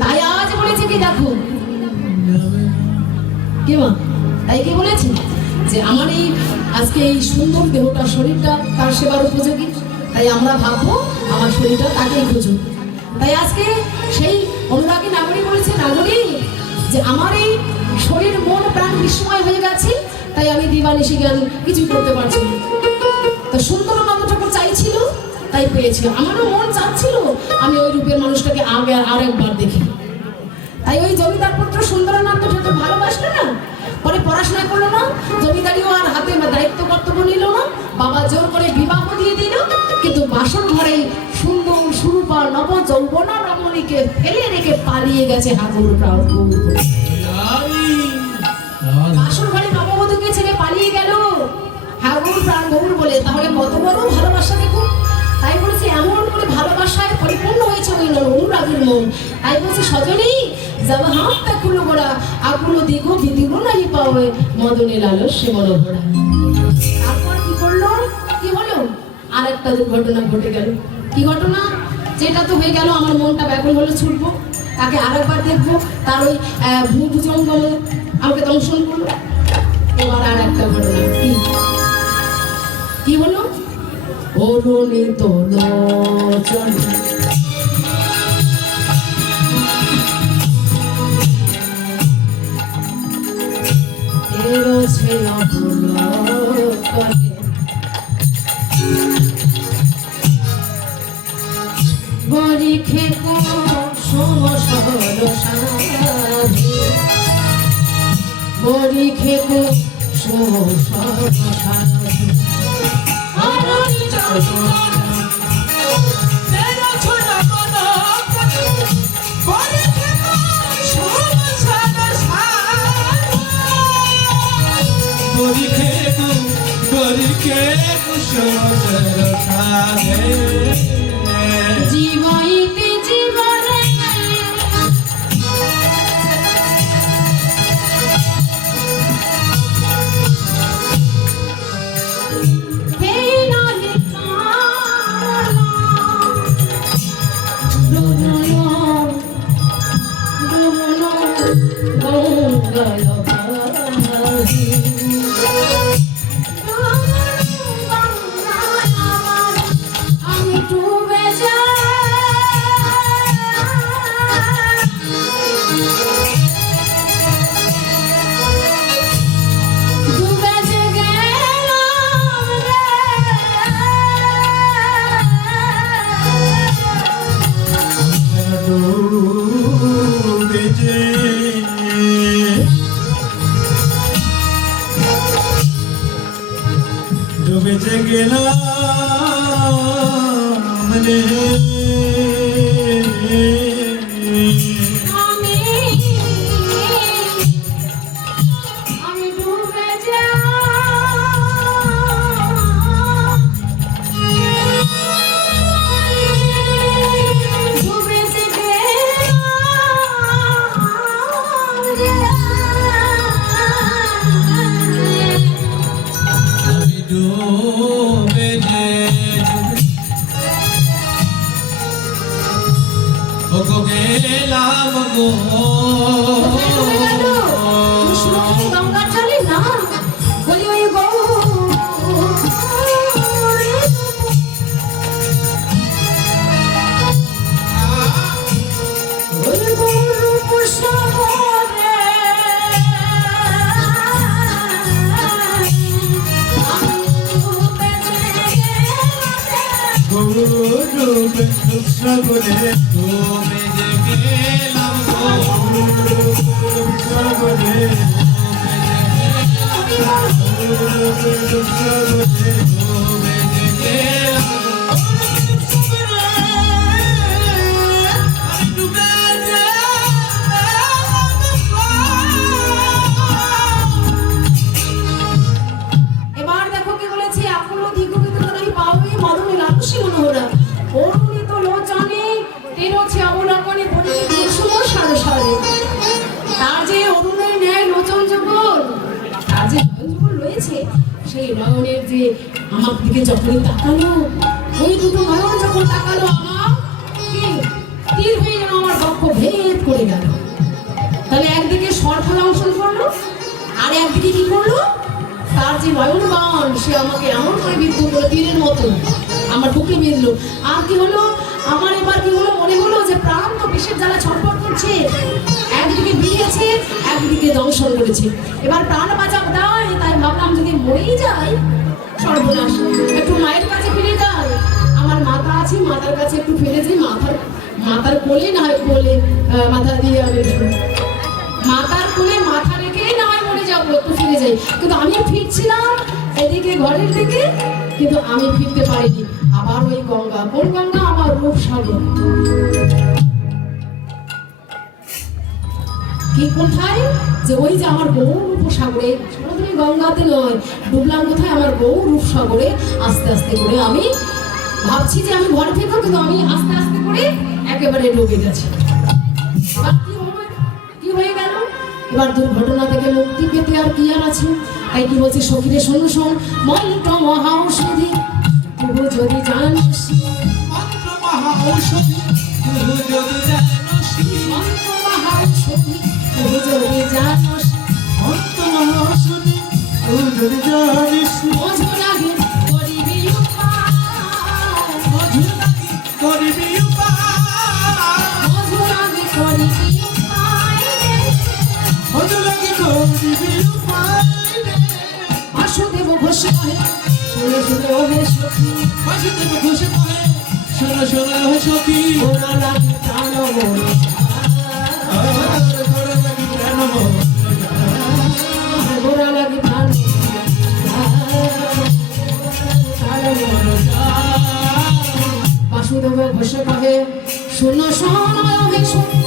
তাই আজ বলেছে কি দেখো কি মা, তাই কি বলেছি যে আমার এই আজকে এই সুন্দর দেহটা শরীরটা তার সেবার উপযোগী। তাই আমরা ভাববো আমার শরীরটা তাকেই খুঁজুক। তাই আজকে সেই অনুরাগী নাগরী বলেছে, নাগরী যে আমার এই শরীর মন প্রাণ বিস্ময় হয়ে গেছে, তাই আমি দিবানিশি জ্ঞান কিছু করতে পারছি না। তো সুন্দরানন্দ ঠাকুর চাইছিল, তাই পেয়েছে। আমারও মন চাচ্ছিল আমি ওই রূপের মানুষটাকে আগে আর একবার দেখি। তাই ওই জমিদার পুত্র সুন্দরানন্দ ঠাকুর ভালোবাসলো না, পরে পড়াশোনা করলো না, জমিদারিও আর হাতে দায়িত্ব কর্তব্য নিল না, বাবা জোর করে বিবাহ দিয়ে দিল। কিন্তু বাসন ঘরে সুন্দর সুরূপা নব যৌবনা রমণীকে ফেলে রেখে পালিয়ে গেছে হাগুর প্রাণ। বাসন ঘরে নববধূকে ছেড়ে পালিয়ে গেল হাগুর প্রাণ গৌর বলে। তাহলে কত বড় ভালোবাসা দেখুন। তাই বলছি এমন করে ভালোবাসায় পরিপূর্ণ হয়েছে ওই অনুরাগীর মন। তাই বলছি সজনেই যাব হাতটা খুলো গোড়া আকুলো দিগো বিদিগো নাই পাওয়ে মদনে লালো সে মনোহরা। তারপর কি করলো? কি হলো? আর একটা দুর্ঘটনা ঘটে গেল। কি ঘটনা? যেটা তো হয়ে গেল, আমার মনটা ব্যাকুল হলো, ছুটবো তাকে আর একবার দেখবো, তার ওই ভূভুজঙ্গম আমাকে দংশন করলো। এবার আর একটা ঘটনা কি হলো? অরুণিত লোচন এরছে অবলোকনে বরিখে সমসর সাধি, বরিখে সমসর সাধি। জীবইতে জীবনে হলে আমি ডুবে যাই ডুবে আমি ডুবে যে ওগো গেলাম গো গঙ্গা চলে না বলি ওই গো ওই গরু পুষ্পরে গরু ডুবে সাগরে ডুবে যে গেলাম গো সাগরে ডুবে যে গেলাম এবার দেখো কি বলেছে আপন দিগবিত নাই পাওই মদনে লাকুশি মনোহরা অরুণিত লোচনে তেরোছে অবলম্বনে পরিচিত কুসুম সারে সারে তার যে অরুণের ন্যায় লোচন যুগল তার যে নয়ন যুগল রয়েছে সেই নয়নের যে আমার দিকে যখনই তাকালো ওই দুটো নয়ন যখন তাকালো আমার কি তীর হয়ে যেন আমার বক্ষ ভেদ করে গেল তাহলে একদিকে সরফল অংশন করলো আর একদিকে কি করলো তার যে নয়ন বাণ সে আমাকে এমন করে বিদ্যুৎ করলো তীরের মতো আমার বুকে বেঁধলো আর কি হলো আমার এবার কি হলো মনে হলো যে প্রাণ তো বিষের জ্বালা ছটফট করছে একদিকে বিয়েছে একদিকে দংশন করেছে এবার প্রাণ বাঁচাব দায় তাই ভাবলাম যদি মরেই যায় সর্বনাশ একটু মায়ের কাছে ফিরে যাই আমার মাতা আছে মাতার কাছে একটু ফিরে যাই মাতার কোলে না হয় কোলে মাথা দিয়ে আমি মাতার কোলে মাথা রেখে না হয় মরে যাবো একটু ফিরে যাই কিন্তু আমি ফিরছিলাম এদিকে ঘরের দিকে কিন্তু আমি ফিরতে পারিনি আবার ওই গঙ্গা কোন গঙ্গা আমার রূপসাগর কি কোথায় যে ওই যে আমার বউ রূপসাগরে সরাসরি গঙ্গাতে নয় ডুবলাম কোথায় আমার বউ রূপসাগরে আস্তে আস্তে করে আমি ভাবছি যে আমি ঘরে ফিরবো কিন্তু আমি আস্তে আস্তে করে একেবারে ডুবে গেছি এবার কি হয়ে গেল এবার দুর্ঘটনা থেকে মুক্তি পেতে আর কি আর আছে তাই কি বলছে সখীরে শোন শোন মন্ত্র মহা ঔষধি তুই যদি জানিস মন্ত্র মহা ঔষধি তুই যদি জানিস মন্ত্র মহা ঔষধি তুই যদি জানিস মন্ত্র মহা ঔষধি তুই যদি জানিস মধু লাগে করিবি উপায় মধু লাগি করিবি উপায় মধু লাগে করিবি উপায় মধু লাগি করিবি উপায় বাসুদেব ঘোষ কহে শুনে শুনে ওহে সখী বাসুদেব ঘোষ কহে শোনো শোনো হে সখী ওরা লাগে প্রাণ বলে ঘোড়া লাগি প্রাণ বলে ওরা লাগে প্রাণ বাসুদেব ঘোষ কহে শুনো শোনো হে সখী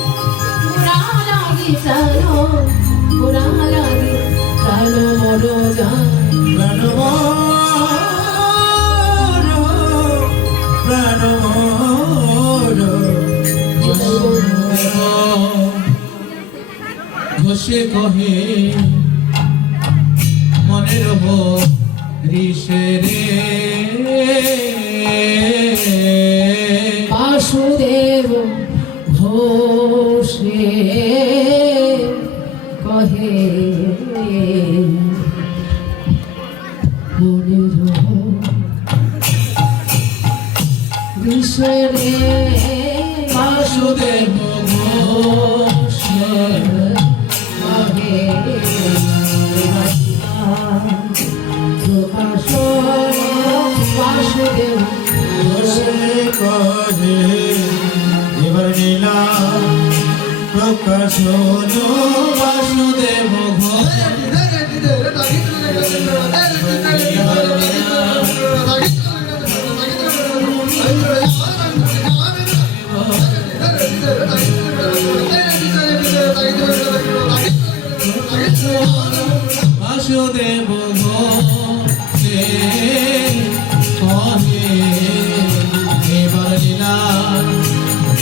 ওরা লাগে প্রাণ ওরা লাগে প্রাণ মর যায় প্রাণ ঘোষে কহে মনের হরিষে রে বাসুদেব ঘোষে কহে মনের বিষরে বাসুদেব ঘোষ কহে প্রকাশ বাসুদেব ঘোষে কহে এবার নীলা প্রকাশ বাসুদেব ঘোষ Thank you.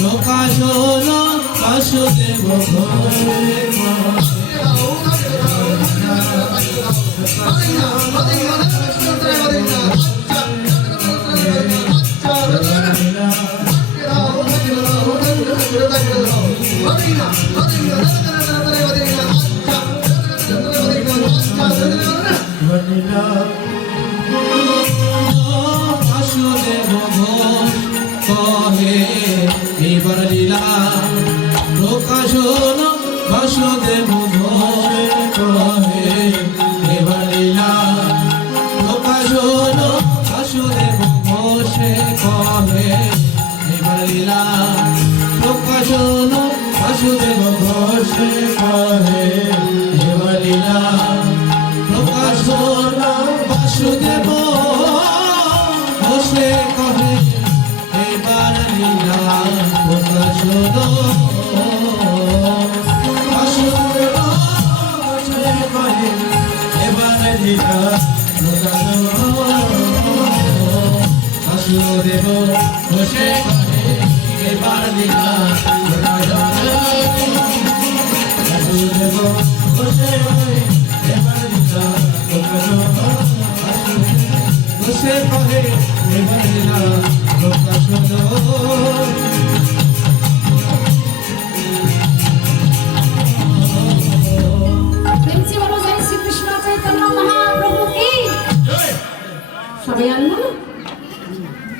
প্রকাশ হলো বাসুদেব ঘোষে বাসুদেব ঘোষ কহে এবার লীলা প্রকাশ হলো বাসুদেব ঘোষে কহে এবার লীলা প্রকাশ হলো বাসুদেব ঘোষে কহে এবার লীলা প্রকাশ হলো বাসুদেব ঘোষে কহে এবার লীলা প্রকাশ হলো বাসুদেব ঘোষে কহে এবার লীলা প্রকাশ হলো বাসুদেব ঘোষে কহে এবার লীলা প্রকাশ হলো বাসুদেব ঘোষে কহে এবার লীলা প্রকাশ হলো বাসুদেব ঘোষে কহে এবার লীলা প্রকাশ হলো ঘোষে কহে এবার লীলা প্রকাশ হলো প্রেম সে বলো জয় শ্রীকৃষ্ণ চৈতন্য মহাপ্রভু কি সবাই আনবো না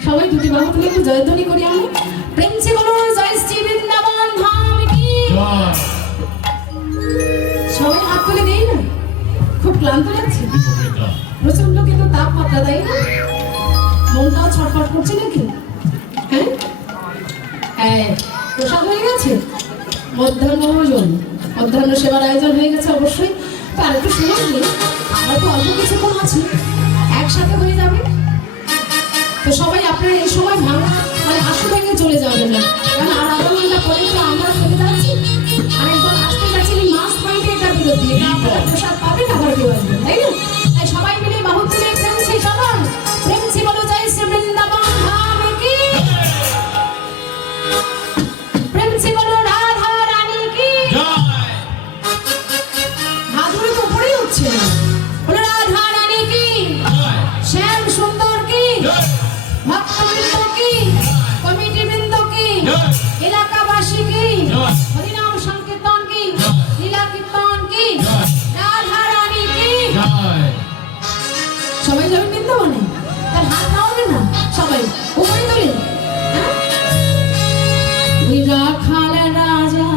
সবাই দুটি বাহু তুলে একটু জয়ধ্বনি করি আমরা প্রেম সে বলো জয় শ্রী বৃন্দাবন ধাম কি সবাই হাত তুলে দেই না খুব ক্লান্ত লাগছে প্রচন্ড কিন্তু তাপমাত্রা তাই না মনটাও ছটফট করছে নাকি হ্যাঁ হ্যাঁ প্রসাদ হয়ে গেছে মধ্যাহ্ন ভোজন মধ্যাহ্ন সেবার আয়োজন হয়ে গেছে অবশ্যই তো আর একটু শুনে নিই আর তো অল্প কিছুক্ষণ আছে একসাথে হয়ে যাবে তো সবাই আপনারা এই সময় ভাঙা মানে হাসু ভেঙে চলে যাবেন না কারণ আর আধা ঘন্টা পরে তো আমরা চলে যাচ্ছি আর একবার আসতে যাচ্ছি মাস পয়েন্টে এটা বিরতি এটা আপনারা প্রসাদ পাবেন আবার কেউ আসবেন তাই না তাই সবাই মিলে বাহু তুলে প্রেম সেই সবাই প্রেম সে বলো জয় শ্রী বৃন্দাবন ধাম কি প্রেম সে বলো রাধা রানী কি হাতুড়ে তো উপরেই উঠছে না বলো রাধা রানী কি শ্যাম সুন্দর কি ভক্তবৃন্দ কি কমিটি বৃন্দ কি এলাকাবাসী কি হরিনাম সংকীর্তন কি লীলা কীর্তন কি রাধা রানী কি সবাই যাবেন বৃন্দাবনে তার হাত নামাবে না সবাই উপরে তোলে রাখাল রাজা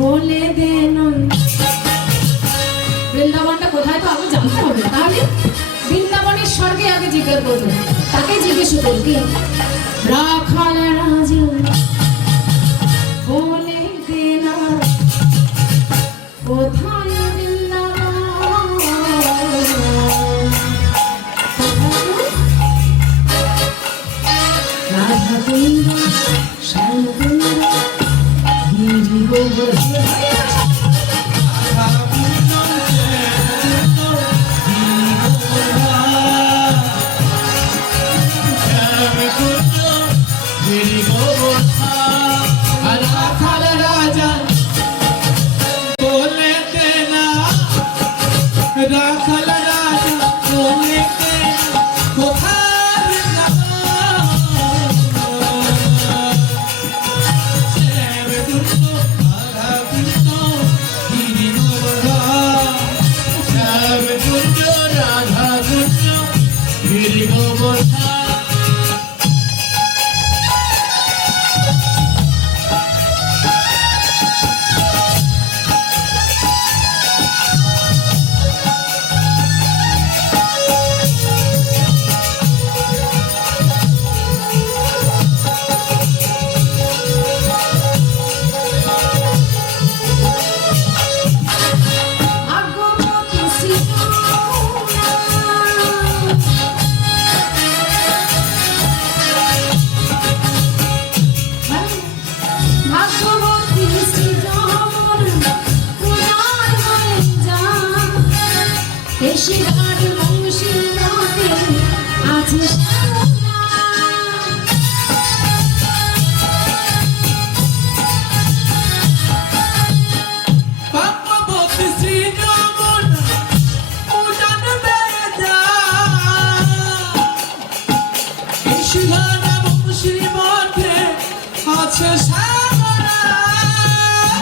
বলে দেন বৃন্দাবনটা কোথায় তো আগে জানতে হবে তাহলে বৃন্দাবনের স্বর্গে আগে জিজ্ঞাসা করবে তাকে জিজ্ঞেস করবি রাখাল রাজা বলে দেন কোথায় বৃন্দাবন রাধা কুন্দ শ্যাম কুন্দ গিরি গোবর্ধন গিরি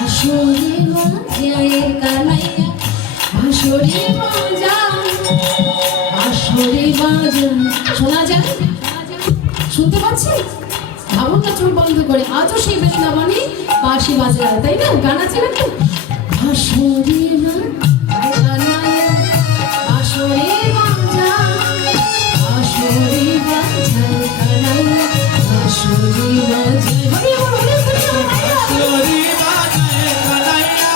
আসরে বাজায় কানাইয়া, আসরে বাজায়, আসরে বাজায়। শোনা যায়? শুনতে পাচ্ছি? ভাবুন না চোখ বন্ধ করে, আজও সেই বৃন্দাবনে বাঁশি বাজায়, তাই না? গান আছে নাকি? আসরে বাজায় কানাইয়া, আসরে বাজায়, আসরে বাজায় কানাইয়া, আসরে বাজায়। হরি বল, হরি বল, বাঁশরি বাজায় কানাইয়া,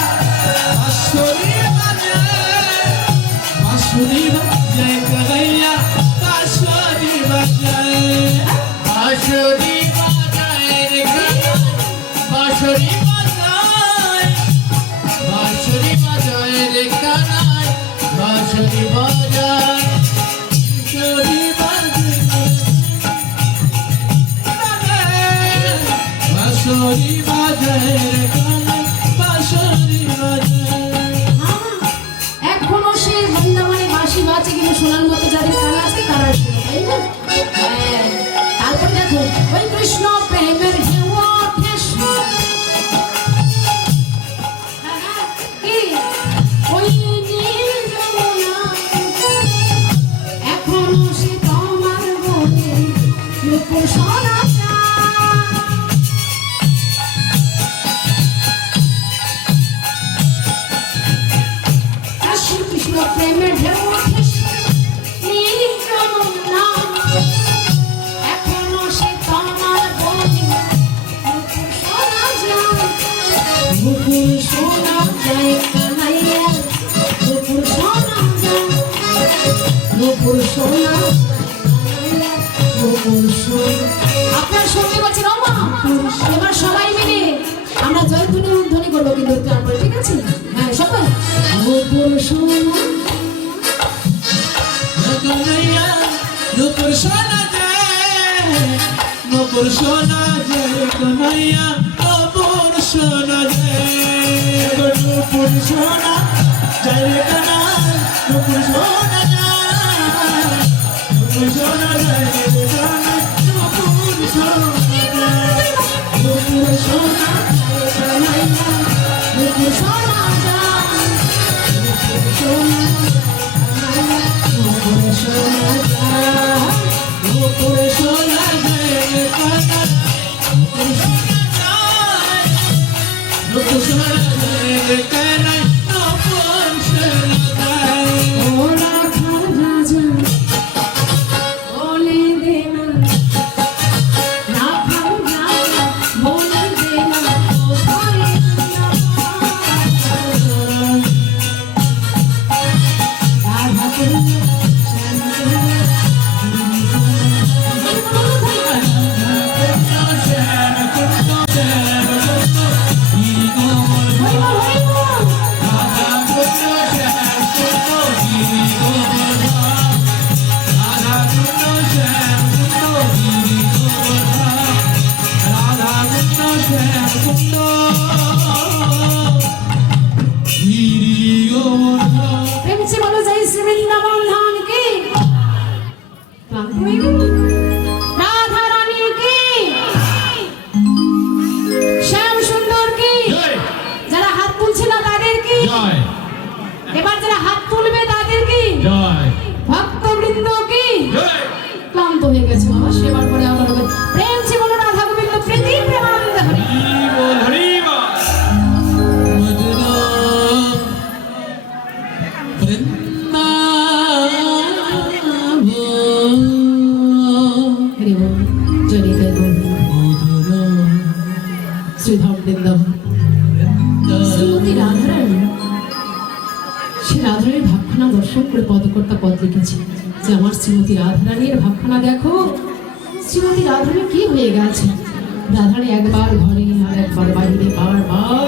বাঁশরি বাজায়, বাঁশরি বাজায় কানাইয়া, বাঁশরি বাজায়, বাঁশরি বাজায় রে কানাইয়া, বাঁশরি বাজায়, বাঁশরি বাজায় রে কানাই, বাঁশরি বাজায়, বাঁশরি বাঁশরি বাজায় রে কানাই, বাঁশরি বাজায়। এখনো সে বৃন্দাবনে বাঁশি বাজে, কিন্তু শোনার মতো যাদের কান আছে তারা শোনে, তাই না? হ্যাঁ। তারপর দেখো, ওই কৃষ্ণ প্রেমের ঢেউ ওঠে কি? ওই নীল যমুনা, এখনো সে তোমার বনে রূপর সোনা চায়। কাশী কৃষ্ণ প্রেমের ঢেউ ওঠে নীল যমুনা, এখনো সে তোমার বনে রূপর সোনা যায়। রূপর সোনা যায় কানাইয়া, রূপর সোনা যায়, রূপর সোনা যায় কানাইয়া, রূপর সোনা। আপনার সঙ্গে বলছেন ও মা, এবার সবাই মিলে আমরা জয়ধ্বনি করবো, কিন্তু তারপরে, ঠিক আছে? হ্যাঁ, সবাই রূপর সোনা কানাইয়া, নূপুর সোনা যায়, নূপুর সোনা যায় কানাইয়া, নূপুর সোনা যায়, নূপুর সোনা যায় কানাই, নূপুর সোনা যায়, নূপুর সোনা যায় কানাই, নূপুর সোনা যায়, রূপর সোনা যায় কানাইয়া, রূপর সোনা যায়, রূপর সোনা যায় কানাইয়া, রূপর সোনা যায়। নূপুর সোনা যায় কানাই, নূপুর সোনা যায়, নূপুর সোনা যায় কানাই, নূপুর সোনা যায়। ও রাধা রাজা বলে দে না, রাধা রাজা বলে দে না, কোথায় রাধা কৃষ্ণ শ্যাম প্রেম সে বলো যাই শ্রী বৃন্দাবন ধাম কি? ক্লান্ত হয়ে গেল? রাধা রানী কি? শ্যাম সুন্দর কি? যারা হাত তুলছে না তাদের কি? এবার যারা হাত তুলবে তাদের কি? ভক্তবৃন্দ কি? ক্লান্ত হয়ে গেছে বাবা, সেবার পরে আবার হবে। প্রেম সে বলো রাধা গোবিন্দ প্রীতি প্রেমানন্দ হরি। হরি বল, জয় নিতাই গৌর। শ্রীধাম বৃন্দাবন শ্রীমতী রাধারানী, সে রাধারানীর ভাবখানা দর্শন করে পদকর্তা পদ লিখেছে যে আমার শ্রীমতী রাধারানীর ভাবখানা দেখো। শ্রীমতী রাধারানী কি হয়ে গেছে? রাধারানী একবার ঘরে আর একবার বাইরে বারবার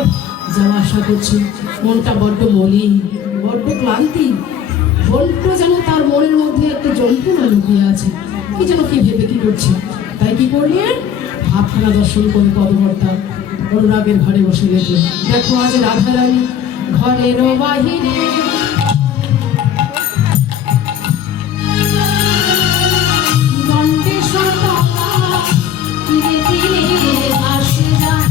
যাওয়া আসা করছে। মনটা বড্ড মলিন, বড্ড ক্লান্তি, বড্ড যেন তার মনের মধ্যে একটা যন্ত্রণা লুকিয়ে আছে। কি যেন কি ভেবে কি করছে। তাই কি করলেন? ভাবখানা দর্শন করে পদকর্তা অনুরাগের ঘরে বসে গেছে। দেখো আজ রাধারানী ঘরের বাহিরে দণ্ডে সততা তীরে তীরে আসে যায়।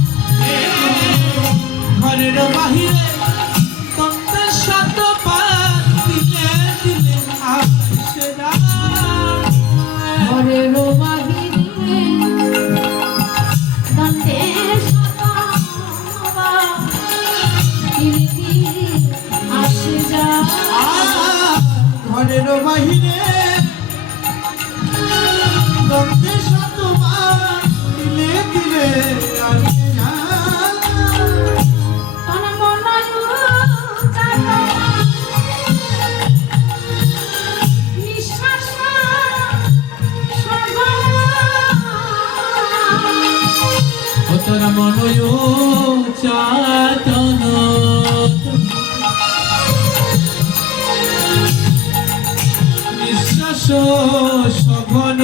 তোরা মনয় চাতন নিঃশ্বাস সঘন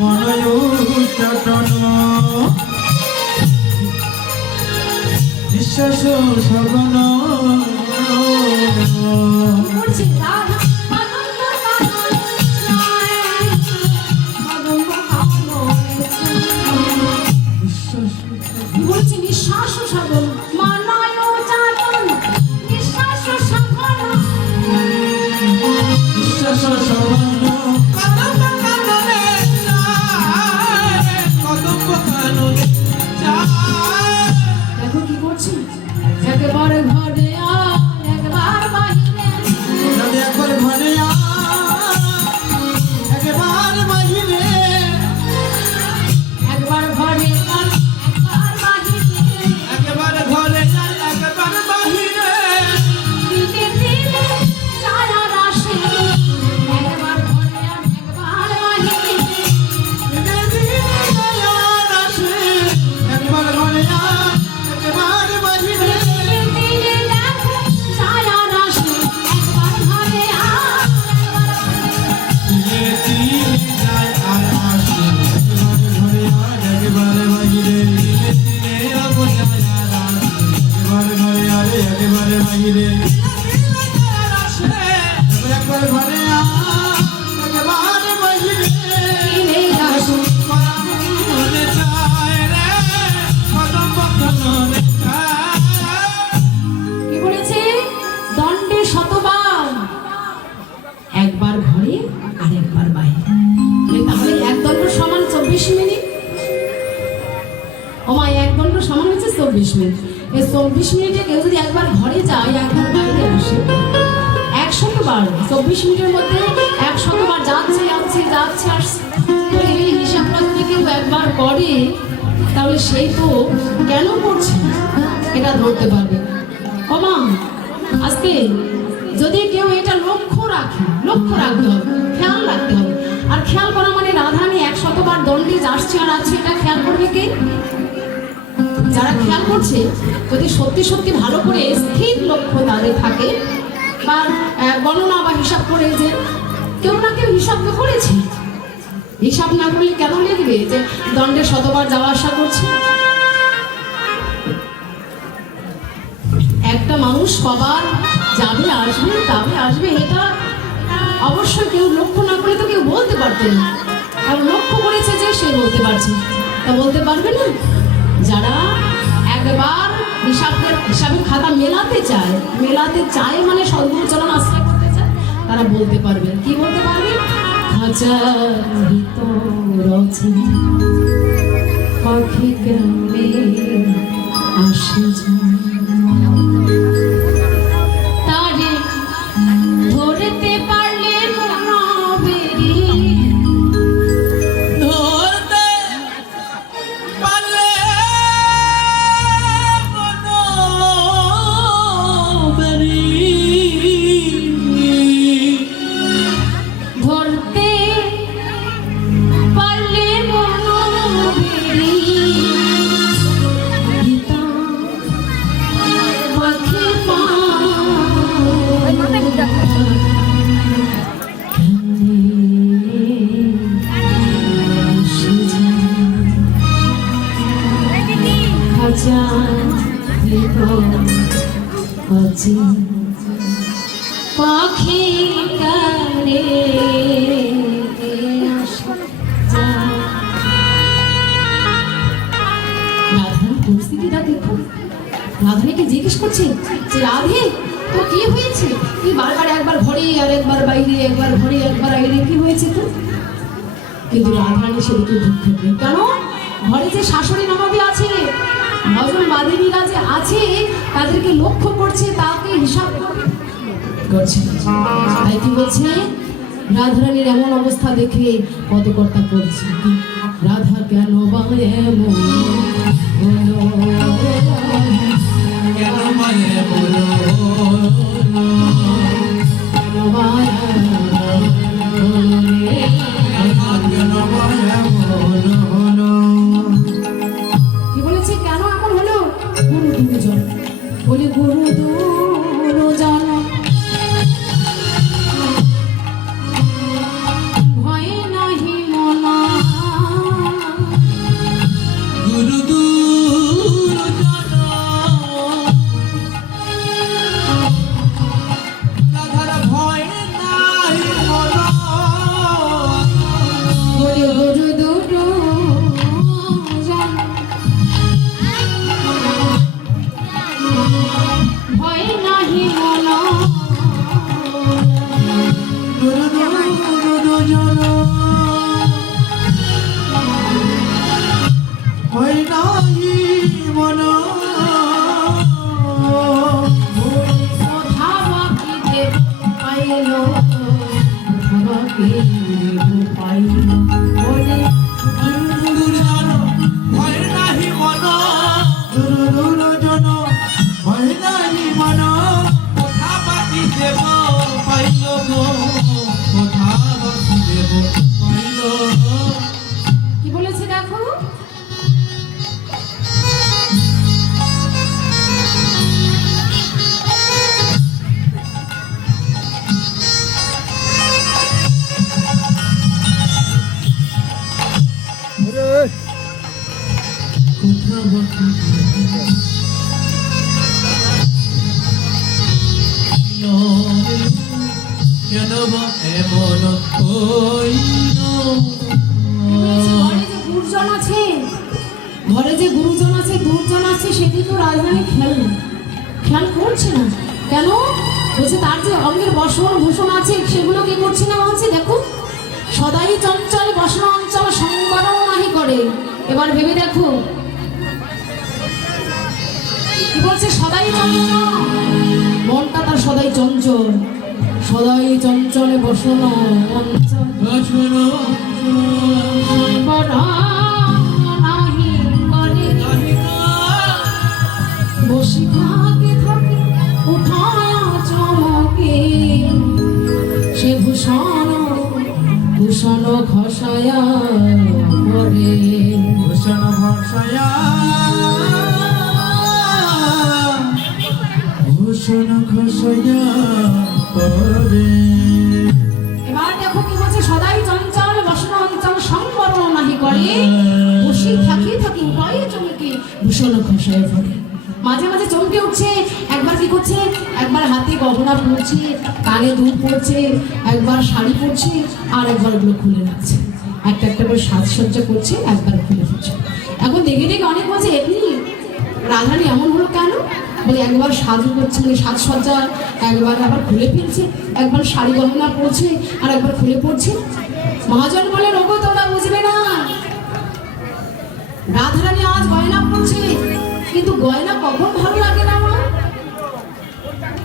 মনয় চাতন নিঃশ্বাস সঘন বলছি নিঃশ্বাস সাগর মানায় চাতন নিঃশ্বাস সাগর নিঃশ্বাস সঘন দেখো কি করছি একবার ঘরে আর একবার বাহিরে একবার ঘরে একবার বাহিরে একবার ঘরে আর একবার বাহিরে একবার ঘরে একবার বাহিরে দিলে দিলে ছায়া রাশে একবার ঘরে আর একবার বাহিরে একবার ঘরে একবার বাহিরে দিলে দেখো ছায়া রাশে একবার ঘরে আর যায় আর আসে একবার ঘরে একবার বাহিরে একবার ঘরে একবার বাহিরে একবার ঘরে একবার বাহিরে দিলে আসো মনে চায় রে কদম বন্ধনে চায় কি বলেছে দণ্ডে শতবার একবার ঘরে আর একবার বাইরে তাহলে এক দণ্ড সমান 24 মিনিট ও মা এক দণ্ড সমান হচ্ছে 24 মিনিট এই 24 মিনিটে কেউ যদি একবার ঘরে যায় একবার বাইরে আসে 100 বার 24 মিনিটের মধ্যে 100 বার যাচ্ছে আসছে যাচ্ছে আসছে তো এই হিসাবটা যদি কেউ একবার করে তাহলে সেই তো কেন করছে এটা ধরতে পারবে ও মা আজকে যদি কেউ এটা লক্ষ্য রাখতে হবে খেয়াল রাখতে হবে আর খেয়াল করা মানে রাধারানী 100 বার দণ্ডে আসছে আর আছে এটা খেয়াল করবে কে যারা খেয়াল করছে যদি সত্যি সত্যি ভালো করে স্থির লক্ষ্য তাদের থাকে বা গণনা বা হিসাব করে যে কেউ না কেউ হিসাব তো করেছে হিসাব না করলে কেন লিখবে যে দণ্ডে শতবার যাওয়া আসা করছে একটা মানুষ কবার যাবে আসবে তবে আসবে এটা অবশ্যই কেউ লক্ষ্য না করে তো কেউ বলতে পারতো না কারণ লক্ষ্য করেছে যে সে বলতে পারছে তা বলতে পারবে না যারা একবার হিসাবের খাতা মেলাতে চায় মানে সদ্গুরুচরণ আশ্রয় করতে চায় তারা বলতে পারবে কি বলতে পারবে খাঁচার ভিতর আছে পাখি কেমনে আসে যায় তারে ধরতে পারলে মনোবেরি ধরতে পারলে মনোবেরি ধরতে পারলে মনোবেরি গীতা পাখি খাজা পাখি করে রাধাকে জিজ্ঞেস করছে যে রাধে তো কি হয়েছে, তুই বারবার একবার ঘরে আর একবার বাইরে, একবার ঘরে একবার বাইরে, কি হয়েছে তো? কিন্তু রাধারানী সেদিকে দুঃখ নেই। কেন? ঘরে যে শাশুড়ি ননদি আছে, ভজন বাদিনীরা যে আছে, তাদেরকে লক্ষ্য করছে, তাকে হিসাব করছে। তাই কি বলছে, রাধারানীর এমন অবস্থা দেখে পদকর্তা করছে, রাধা কেন বা এমন হলো? কেন মায়ে বলো কেন বা এমন হলো রে? কেন মায়ে বলো কি বলেছে, কেন এমন হলো? গুরু দুর্জন বলি, গুরু দুর্জন ভয় নাহি মনা, গুরু দূর জানো রাধার ভয় নাই বলো বলি গুরু দুর্জন ভয় নাহি মনা, গুরু দূর জানো ভয় নাই মন কোথা বাকি দেব পাইল, কোথা বাকি দেব পাইল, বলে দূর জানো ভয় নাহি মন দূর জন ভয় নাহি মন কোথা বাকি দেব পাইল গো কোথা বাকি দেব পাইল কি বলেছে দেখো, কোথা বাকি কেন বা এমন হইল ঘরে যে গুরুজন আছে, ঘরে যে গুরুজন আছে, দুর্জন আছে, সেদিকেও রাজধানী খেয়াল করছে না। কেন? বলছে তার যে অঙ্গের বসন ভূষণ আছে, সেগুলো কি করছে না বলছে, দেখো সদাই চঞ্চল বসন অঞ্চল সংবরণ নাহি করে। এবার ভেবে দেখো, কি বলছে, সদাই চঞ্চল, মনটা তার সদাই চঞ্চল, সদাই চঞ্চলে বসন অঞ্চল শোনো নাহি করে, বসে থাকে থাকে উঠায় চমকে, সে ভূষণ ভূষণ খসায়া পরে, ভূষণ ভরসায়া ভূষণ খসায়া পরে এবার দেখো কি বলছে, সদাই চঞ্চল বসন অঞ্চল সংবরণ নাহি করে, বসে থাকি থাকি উপায়ে চমকে ভূষণ খসায় পড়ে। মাঝে মাঝে চমকে উঠছে, একবার কি করছে, একবার হাতে গহনা পরছে, কানে দুধ পরছে, একবার শাড়ি পরছে, আর একবার ওগুলো খুলে রাখছে, একটা একটা করে সাজসজ্জা করছে, একবার খুলে ফেলছে। এখন দেখে দেখে অনেক বলছে, এমনি রাধারানী এমন হলো কেন? বলে একবার সাজ করছে, মানে সাজসজ্জা, একবার আবার খুলে ফেলছে, একবার শাড়ি গহনা পরছে আর একবার খুলে পড়ছে। মহাজন বলে, ওগো তোমরা বুঝবে না, রাধারানী আজ গয়না পরছে, কিন্তু গয়না কখন ভালো লাগে না আমার,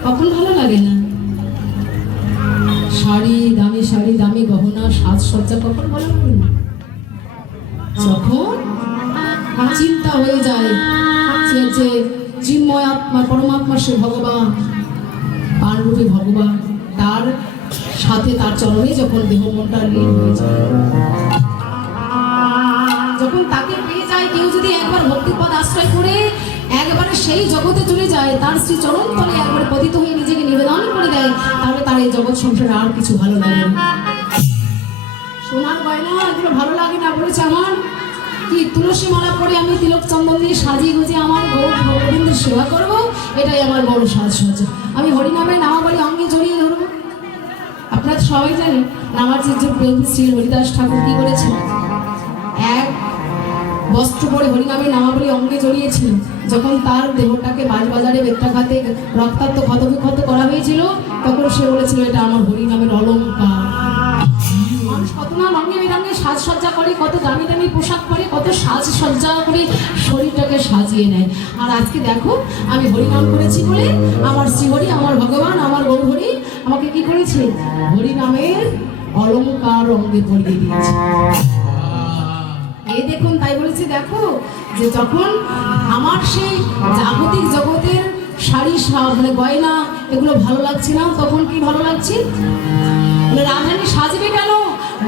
কখন ভালো লাগে না? শাড়ি দামি গহনা সাজসজ্জা কখন ভালো লাগে না? যখন চিন্তা হয়ে যায় যে চিন্ময় আত্মা পরমাত্মা সে ভগবান, পাররূপী ভগবান, তার সাথে তার চরণে যখন দেহ মনটা লীন হয়ে যায়, যখন তাকে পেয়ে যায়, কেউ যদি একবার ভক্তিপদ আশ্রয় করে একবারে সেই জগতে চলে যায়, তার শ্রী চরণ তলে একবারে পতিত হয়ে নিজেকে নিবেদন করে দেয়, তাহলে তার এই জগৎ সংসারে আর কিছু ভালো লাগে না। সোনার গয়না এগুলো ভালো লাগে না, বলেছে আমার কি তুলসী মালা পরে আমি তিলক চন্দন দিয়ে সাজিয়ে গুজিয়ে আমার গোবিন্দের সেবা করব, এটাই আমার বড় সাজসজ্জা। আমি হরিনামে নামাবলী অঙ্গে জড়িয়ে ধরবো। আপনারা সবাই জানেন নামার যে প্রভু শ্রী হরিদাস ঠাকুর কি করেছেন, এক বস্ত্র পরে হরিনামের নামাবলী অঙ্গে জড়িয়েছিল। যখন তার দেহটাকে বাজারে বেত্রাঘাতে রক্তাক্ত ক্ষতবিক্ষত করা হয়েছিল, তখন সে বলেছিল এটা আমার হরিনামের অলংকার। মানুষ কত না রঙে বেরঙে সাজসজ্জা করে, কত দামি দামি পোশাক পরে, কত সাজসজ্জা করে শরীরটাকে সাজিয়ে নেয়। আর আজকে দেখো আমি হরিনাম করেছি বলে আমার শ্রীহরি, আমার ভগবান, আমার গৌরহরি আমাকে কি করেছে? হরিনামের অলংকার অঙ্গে পরিয়ে দিয়েছে। এই দেখুন, তাই বলেছি দেখো যে যখন আমার সেই জাগতিক জগতের শাড়ি মানে গয়না এগুলো ভালো লাগছে না, তখন কি ভালো লাগছে? রাধারানী সাজবে কেন?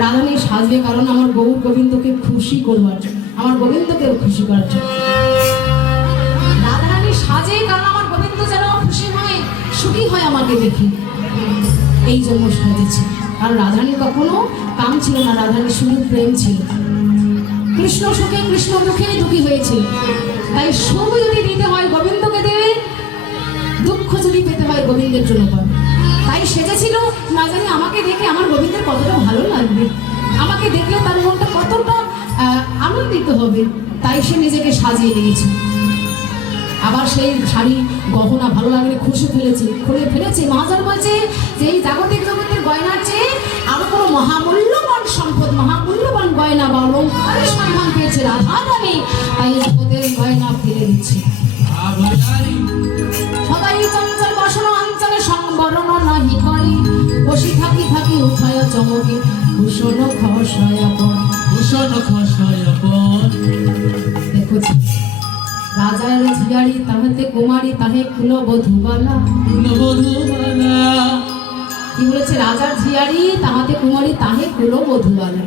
রাধারানী সাজবে কারণ আমার গৌর গোবিন্দকে খুশি করবার জন্য, আমার গোবিন্দকে খুশি করার জন্য। রাধারানী সাজে কারণ আমার গোবিন্দ যেন খুশি হয়, সুখী হয় আমাকে দেখে, এই জন্য সাজেছে। আর রাধারানী কখনো কাম ছিল না, রাধারানীর শুধু প্রেম ছিল। কৃষ্ণ সুখে কৃষ্ণ দুঃখে দুঃখী হয়েছিল, তাই সুখ যদি দিতে হয় গোবিন্দকে দেবে, দুঃখ যদি পেতে হয় গোবিন্দের জন্য পাবে। তাই সেজেছিল, না জানি আমাকে দেখে আমার গোবিন্দের কতটা ভালো লাগবে, আমাকে দেখলে তার মনটা কতটা আনন্দিত হবে, তাই সে নিজেকে সাজিয়ে নিয়েছে। আবার সেই শাড়ি গহনা ভালো লাগলে খুলে ফেলেছে। মহাজন বলছে যে এই জাগতিক জগতের গয়নার চেয়ে আরো কোনো মহামূল্যবান সম্পদ, মহামূল্যবান গয়না বা অলংকারের সন্ধান পেয়েছে রাধারানী, তাই জগতের গয়না ফিরে দিচ্ছে। সদাই চঞ্চল বসন অঞ্চলে সংবরণ নাহি করি, বসি থাকি থাকি উঠায় চমকে ভূষণ খসয়া পড়, ভূষণ খসয়া পড়। দেখো রাজার ঝিয়ারি তাহাতে কুমারী তাহে কুলবধূবালা, কুলবধূবালা। কি বলেছে? রাজার ঝিয়ারি তাহাতে কুমারী তাহে কুলবধূবালা।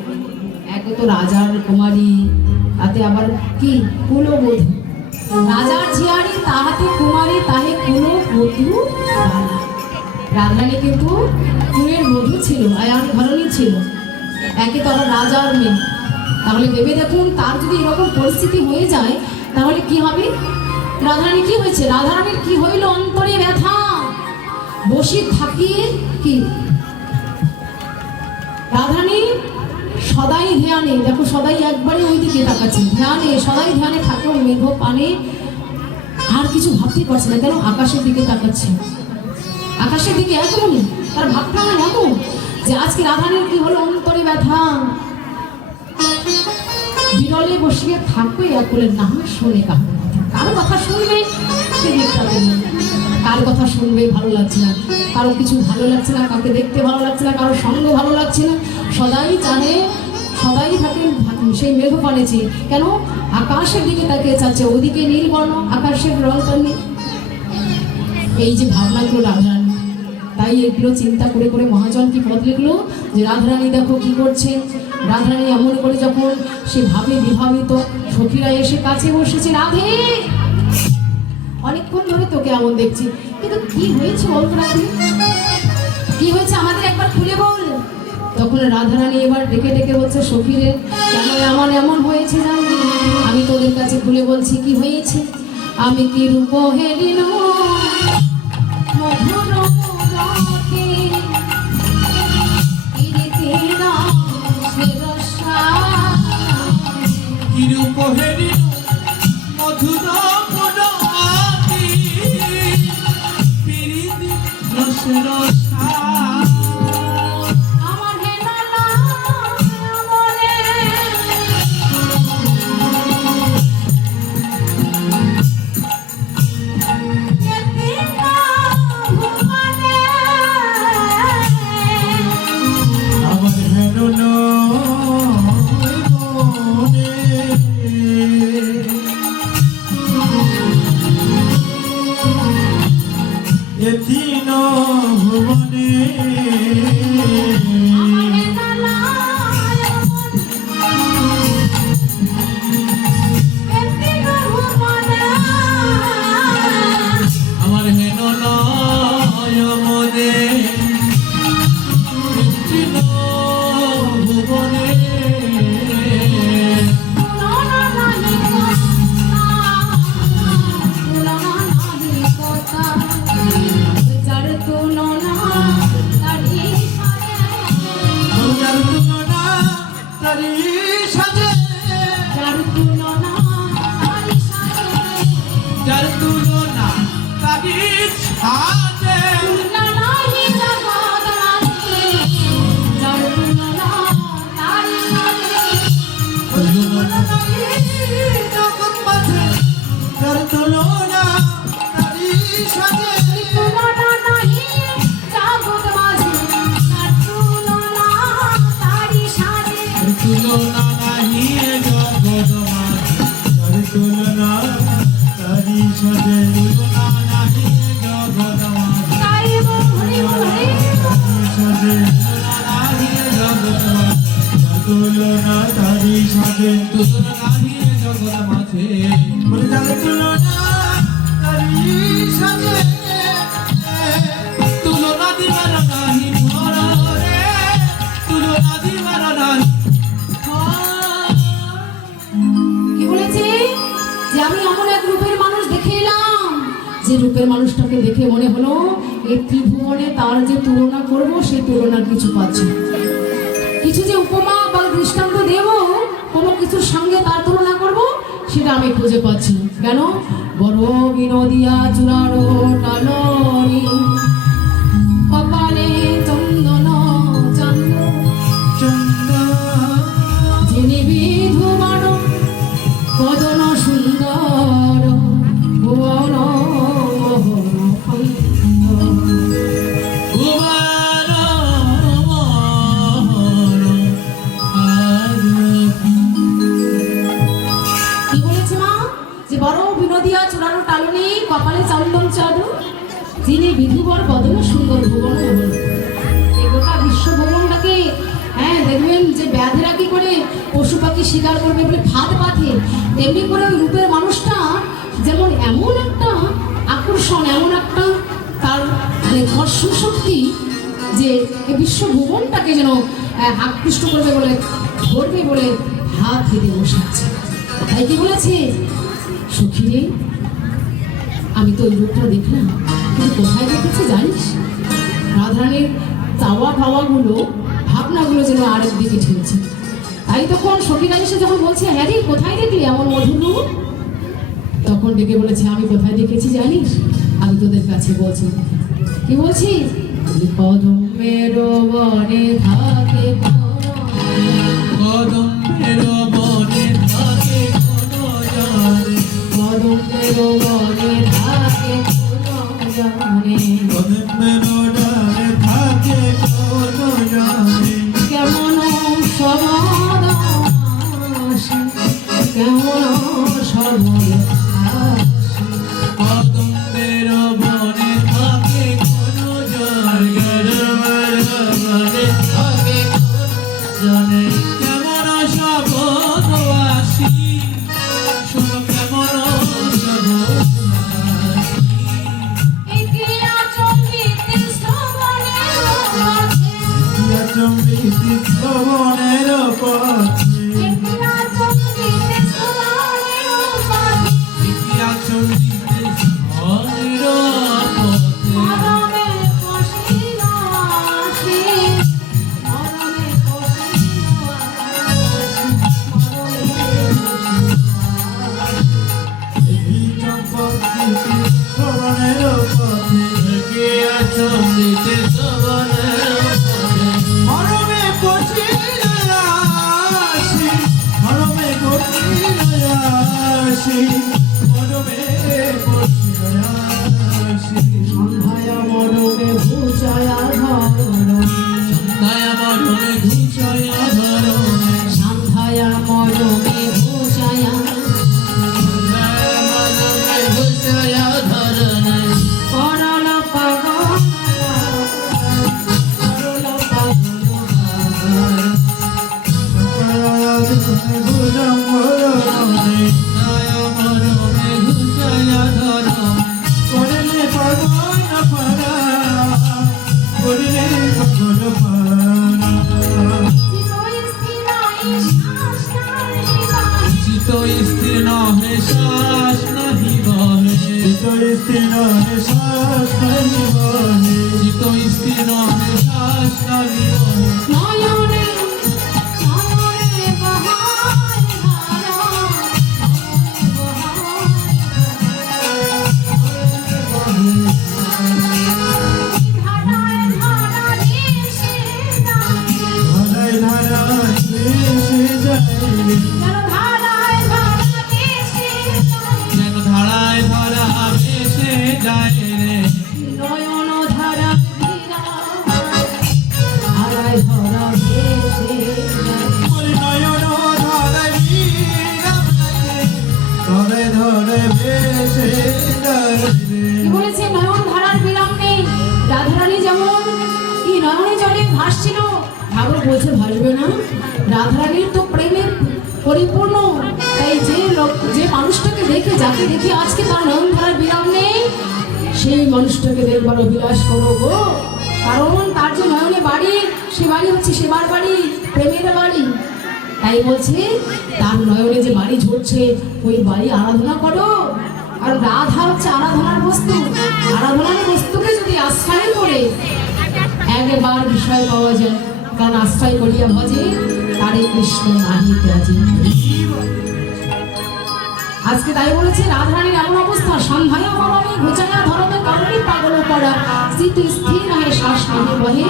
এক তো রাজার কুমারী, তাতে আবার কি কুলবধূ। রাজার ঝিয়ারি তাহাতে কুমারী তাহে কুলবধূবালা। রাধারানী কিন্তু কুলের বধূ ছিল, আয়ার ঘরণী ছিল, একে তো আবার রাজার মেয়ে। তাহলে ভেবে দেখুন, তার যদি এরকম পরিস্থিতি হয়ে যায় তাহলে কি হবে? রাধারানী কি হয়েছে? রাধারানীর কি হইল? অন্তরে ব্যথা। বসে থাকিয়ে কি রাধারানী সদাই ধ্যানে, দেখো সদাই একবারে ওই দিকে তাকাচ্ছে, ধ্যানে সদাই ধ্যানে থাকে, মেঘ পানে আর কিছু ভাবতে পারছে না। কেন? আকাশের দিকে তাকাচ্ছে, আকাশের দিকে একদমই তার ভাবটা এমন যে আজকে রাধারানীর কি হলো? অন্তরে ব্যথা। বিরলে বসিয়ে থাকবে একুলের নাম শুনে কার কথা শুনবে সেদিকটা বলবে, কার কথা শুনবে ভালো লাগছে না, কারো কিছু ভালো লাগছে না, কাউকে দেখতে ভালো লাগছে না, কারো সঙ্গ ভালো লাগছে না, সদাই চাহে, সদাই থাকে সেই মেঘ পানেছে। কেন? আকাশের দিকে তাকিয়ে চাচ্ছে, ওদিকে নীলবর্ণ আকাশের রংটা নেই। এই যে ভাবনাগুলো রাধারানী, তাই এগুলো চিন্তা করে করে মহাজন কি পথ লিখলো যে রাধারানী দেখো কি করছে। রাধারানী এমন করে যখন সে ভাবে বিভাবিত, সখীরা এসে কাছে বসেছে, রাধে অনেকক্ষণ ধরে তোকে এমন দেখছি, কিন্তু কি হয়েছে বলতো রাধে, কি হয়েছে আমাদের একবার খুলে বল। তখন রাধারানী এবার ডেকে ডেকে বলছে, সখীরে কেন এমন এমন হয়েছে জানি, আমি তোদের কাছে খুলে বলছি কি হয়েছে। আমি কি রূপ হেরিল মধুর রাতে, কিরূপ হেরিল মধুর পুরাতি, পিরিতি রসের সার। আমার হেনা না মনে, আমার হেন এতিন ভুবনে, আমার হেন নয় মনে, এতিন ভুবনে। তারি সাজে, যার তুলনা এই ত্রিভুবনে তার যে তুলনা করব সেই তুলনার কিছু পাচ্ছি না। কিছু যে উপমা বা দৃষ্টান্ত দেব কোনো কিছুর সঙ্গে তার তুলনা করব সেটা আমি খুঁজে পাচ্ছি না। কেন? বড় বিনোদিয়া চূড়ারো টালরি কপালে চন্দন চন্দ্র যিনি বিধুমান কদন সুন্দর ভুবন কপালে চন্দন চাঁদু যিনি বিধুবর বদন সুন্দর ভুবন ভুবন। এই গোটা বিশ্ব ভুবনটাকে দেখবেন যে ব্যাধেরা কি করে পশু পাখি শিকার করবে বলে ফাঁদ পাথে, তেমনি করে ওই রূপের মানুষটা যেমন এমন একটা আকর্ষণ, এমন একটা তার ঘর্ষণ শক্তি যে এই বিশ্ব ভুবনটাকে যেন আকৃষ্ট করবে বলে ধরবে বলে হাত হেঁটে বসে আছে। তাই কি বলেছে, সখী রে আমি তো ওই রূপটা দেখলাম, কিন্তু কোথায় দেখেছি জানিস? রাধারানীর চাওয়া পাওয়াগুলো ভাবনাগুলো যেন আরেক দিকে ঠেলছে। তাই তখন সখীরা এসে যখন বলছে হ্যাঁ রে কোথায় দেখলি এমন মধুর রূপ, তখন ডেকে বলেছে আমি কোথায় দেখেছি জানিস? আমি তোদের কাছে বলছি। কি বলছি? কদমের বনে থাকে কদমের বনে থাকে কোন জানে, কদমের বনে থাকে কোন জানে, কদমের ডালে থাকে কোন জানে, কেমন সমাদ আসে, কেমন সমাদ আসে, কদমের বনে থাকে কোন জানে, কদমের বনে থাকে কোন জানে, কেমন শব্দ আসি, কেমন শব্দ চম্বিতি শ্রবণের পথে, ইতিয়া চম্বিতি শ্রবণের পথে, এই চম্পতি শ্রবণের পথে, ইতিয়া চম্বিতি শ্রবণের পথে, মরমে কঠিন রাশি, মরমে কঠিন রাশি, মরমে কঠিন রাশি, সন্ধ্যায় মরমে ভূষয়া ধরণ, সন্ধ্যায় মরমে ঘুষয়া ধরণ, সন্ধ্যায় মরমে ভূষয়া সন্ধ্যায় মরমে ঘুষয়া ধরণ, করল পাগল করল পাগল ভুজঙ্গরণে, সন্ধ্যায় মরমে ঘুষয়া ধরণ, করলে পাগল পারা, করলে পাগল পারা, চিত স্থির নহে শ্বাস নাহি বহে, চিত স্থির নহে শ্বাস নাহি বহে, চিত স্থির নহে শ্বাস নাহি বহে, নয়নে নয়নে বহায় ধারা ধারায় ধারা দেশে ধারায় ধারায় ভেসে যায় রে, ধারায় ধারা দেশে যেন ধারায় ধারা ভেসে যায় রে, নয়ন ধারা ধারায় ধরা দেশে ওই নয়ন ধারায় বিরাম লাগে, ধরে ধরে ভেসে যায় রে, কি বলেছে? নয়ন ধারার বিরাম নেই। রাধারানী যেমন কি নয়নে জলে ভাসছিল, ঠাকুর বলছে ভাসবে না? রাধারানীর তো প্রেমের পরিপূর্ণ। তাই যে মানুষটাকে দেখে, যাকে দেখে আজকে তার নয়ন ধারার বিরাম নেই, সেই মানুষটাকে দেখবার অভিলাষ করো গো। কারণ তার যে নয়নে বাড়ি, সে বাড়ি হচ্ছে সেবার বাড়ি, প্রেমের বাড়ি। তাই বলছে তার নয়নে যে বাড়ি ঝরছে, ওই বাড়ি আরাধনা করো। আর রাধা হচ্ছে আরাধনার বস্তু। আরাধনার বস্তুকে যদি আশ্রয় করে একবার বিষয় পাওয়া যায়, কারণ আশ্রয় করিয়া ভজে তারে কৃষ্ণ নাহি ত্যাজে। আজকে তাই বলেছে রাধারানীর এমন অবস্থা, সন্ধ্যায় মরমে ঘুচাইয়া ধরমে কারণে পাগল করা, চিত স্থির নহে শ্বাস নহে বহে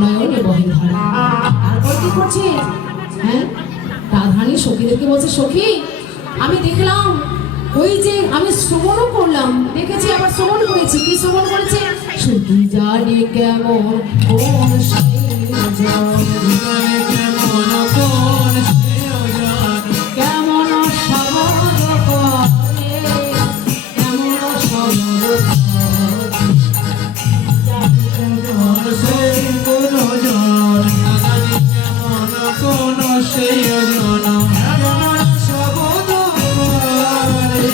নয়নে বহে ধারা। তারপর কি করছে? হ্যাঁ, রাধারানী সখীদেরকে বলছে, সখী আমি দেখলাম, ওই যে আমি শ্রবণও করলাম, দেখেছি আবার শ্রবণ করেছি। কি শ্রবণ করেছে? সখী জানি কেমন কোন সেই জন, কেমন কোন সেও জান, কেমন সবর করে, কেমন সবর করে। কেমন সেই কোন জন, জানি কেমন কোন সেও জন, কেমন শব্দ করে,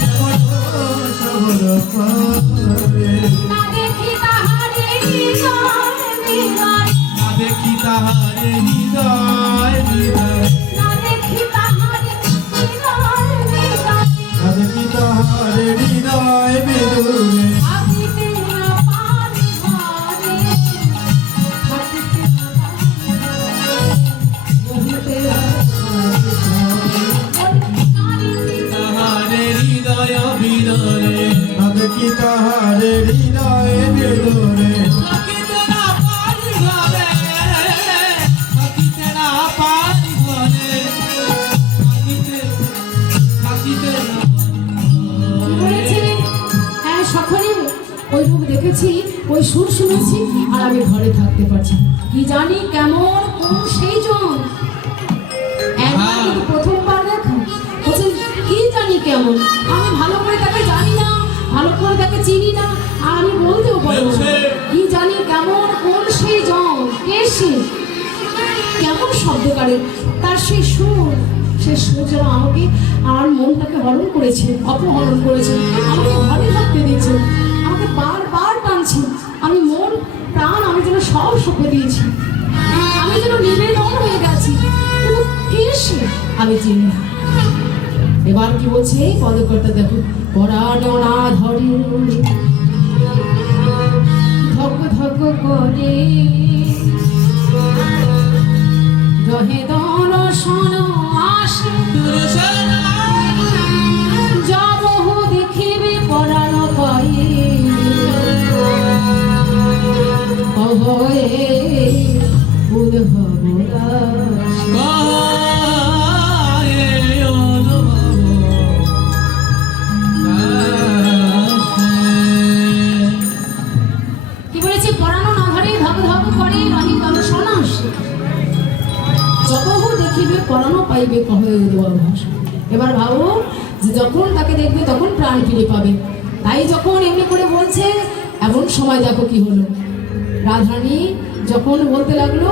কেমন শব্দ করে। না দেখি তাহারে হৃদয় হৃদয়, না দেখি তাহারে হৃদয় হৃদয়, না দেখি তাহারে হৃদয় হৃদয়, না দেখি তাহারে হৃদয় বিদুরে। থাকিতে না পারি ঘরে, থাকিতে না পারি ঘরে, তাহারে হৃদয় বিদুরে, না দেখি তাহারে হৃদয় বিদুরে। থাকিতে না পারি ঘরে, থাকিতে না পারি ঘরে, থাকিতে না বলেছি, হ্যাঁ সকলে ওই রূপ দেখেছি, ওই সুর শুনেছি, আর আমি ঘরে থাকতে পারছি না। কি জানি কেমন কোন সেই জন। একবার কিন্তু প্রথমবার দেখা বলছে, কি জানি কেমন, আমি ভালো করে তাকে জানি না, ভালো করে তাকে চিনি না, আর আমি বলতেও পারবো না। কি জানি কেমন কোন সেই জন, কে সে, কেমন শব্দকারের, তার সেই সুর, সে সুর যেন আমাকে, আমার মনটাকে হরণ করেছে, অপহরণ করেছে, আমাকে ঘরে থাকতে দিয়েছে, আমাকে বারবার টানছে, আমি মন প্রাণ আমি যেন সব সঁপে দিয়েছি, আমি যেন নিবেদন হয়ে গেছি, কিন্তু কে সে আমি চিনি না। এবার কি বলছে পদকর্তা, দেখো, পরানো না ধরে ধক ধক করে, রহে দর্শন আসে, যাবহু দেখিবে পরাণ পাইবে, অভয়ে উদ্ভব দাস। গায়ে অনুভব দাসে। কি বলেছি? পরানো না ধরে ধক ধক করে, রহি দর্শন আসে, যতহু দেখিবে পরানো পাইবে কহে উদ্ভব দাস। এবার ভাবো যে যখন তাকে দেখবে তখন প্রাণ ফিরে পাবে। তাই যখন এমনি করে বলছে, এমন সময় দেখো কি হলো, রাধারানী যখন বলতে লাগলো,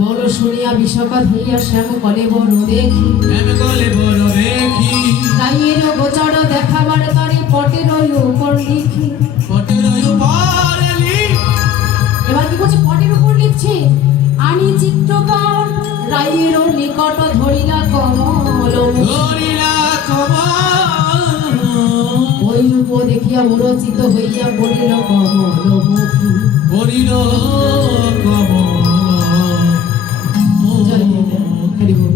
বল শুনিয়া বিষকা ধরিয়া শ্যাম কলে বড় দেখি, প্রেম কলে বড় দেখি, তাইয়ের গোচর দেখাবার তারে পটের উপর লিখি। পটের উপর লিখি। এবার কি করছে? পটের উপর লিখছে, আনি চিত্রকর রায়ের নিকট ধরিলা কমল, ধরিলা কমল, ওই রূপ দেখিয়া মূরচিত হইয়া পড়িল কমল মুখী। পড়িল কমল। জয় দেব, হরি বল।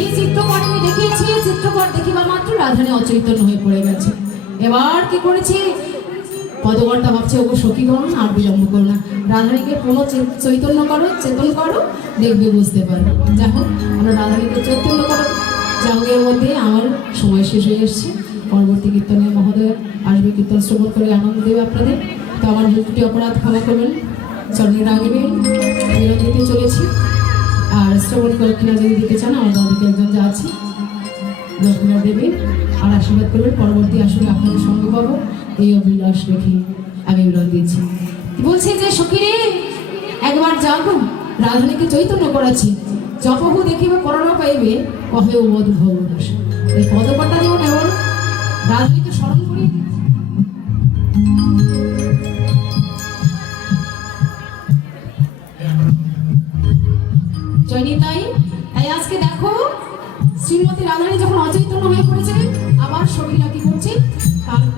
এই চিত্রকর আমি দেখিয়েছি, চিত্রকর দেখিবা মাত্র রাধারানী অচৈতন্য হয়ে পড়ে গেছে। এবার কি করেছে? পদকর্তা ভাবছে, ওগো সখীগণ আর বিলম্ব করো না, রাধারানীকে পুনঃ চৈতন্য করো, চেতন করো, দেখবে বুঝতে পারো। যাই হোক, আমরা রাধারানীকে চৈতন্য করো। যাই হোক, এর মধ্যে আমার সময় শেষ হয়ে এসছে। পরবর্তী কীর্তনে মহোদয় আসবে, কীর্তন শ্রবণ করে আনন্দ দেবে আপনাদের। তো আমার দুটি অপরাধ ক্ষমা করবেন, চরণে রাখবেন, বিরোধ দিতে চলেছি। আর শ্রবণ দক্ষিণা যদি দিতে চান, আমার দাদিকে একজন যা আছে দক্ষিণা দেবেন আর আশীর্বাদ করবেন। পরবর্তী আসলে আপনাদের সঙ্গে পাবো, এই অভিলাষ রেখে আমি বিরোধ দিচ্ছি। বলছে যে সখী রে, একবার যাবো, রাধারানীকে চৈতন্য করাচ্ছি, জপহু দেখিবে পরানো পাইবে কহে উদ্ভব দাস। এই পদকর্তা যেমন এমন রাধারানীকে স্মরণ করি।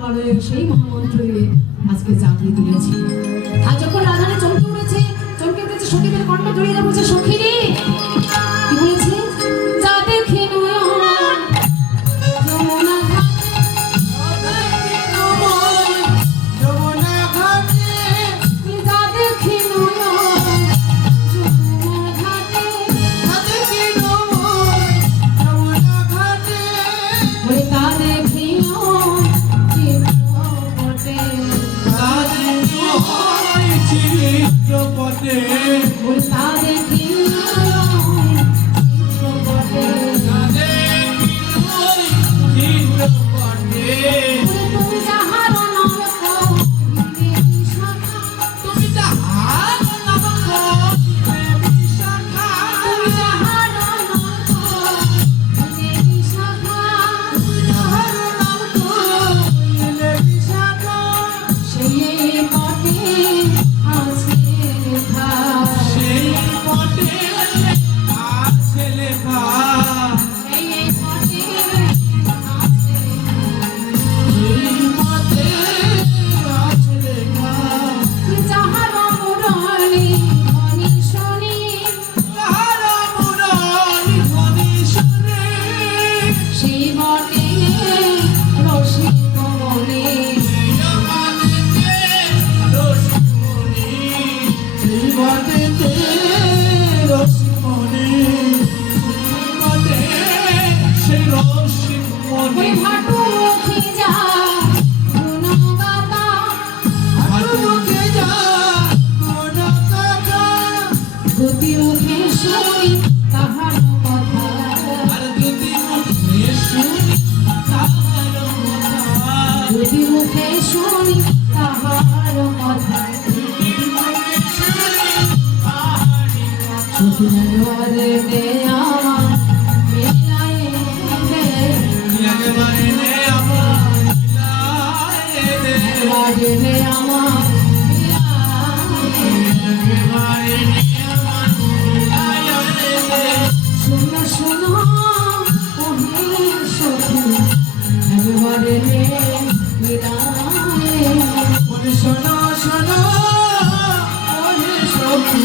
মহালয়ের সেই মহামন্ত্রে আজকে জাগিয়ে তুলেছে। আর যখন রাধারানী চমকে উঠেছে, চমকে উঠেছে, সখীদের কণ্ঠ জড়িয়ে বলছে, সখী রে, কি বলেছে? যা দেখি নয়ন যমুনা ঘাট, যা দেখি নয়ন যমুনা ঘাটে, বলে তা দেখি নয়ন চিত্রপটে, চিত্রপটে বলে তা দেখি নয়ন চিত্রপটে, চিত্রপটে বলে তুমি যাহার নাম কহিলে বিশাখা, তুমি যাহার নাম কহিলে বিশাখা, তুমি যাহার নাম কহিলে বিশাখা, যাহার নাম কহিলে বিশাখা, সেই পটে আছে লেখা, সেই পটে আছে লেখা, সেই পটে আছে সেই পটে আছে লেখা, যাহার মুরলি ধ্বনি শুনি, যাহার মুরলি ধ্বনি শুনে, সেই বটে রসিক মনে, সেই বটেতে রসমণি, বটে সেই রসমণি, ওই ভাটু মুখে যা গুণগাতা, হাটুকে যা কোন কথা, দুটি মুখে শুনি তাহার কথা, আর দুটি মুখে শুনি তাহার কথা, দুটি মুখে শুনি তাহার কথা, সখিনারে দে আমার মিলায়ে দে, একেবারে নে আমার মিলায়ে দে, একেবারে দে আমার মিলায়ে দে। একেবারে নে আমার মিলায়ে দে, শোনো শোনো ওহে সখী, একেবারে রে মিলায়ে, বলে শোনো শোনো ওহে সখী,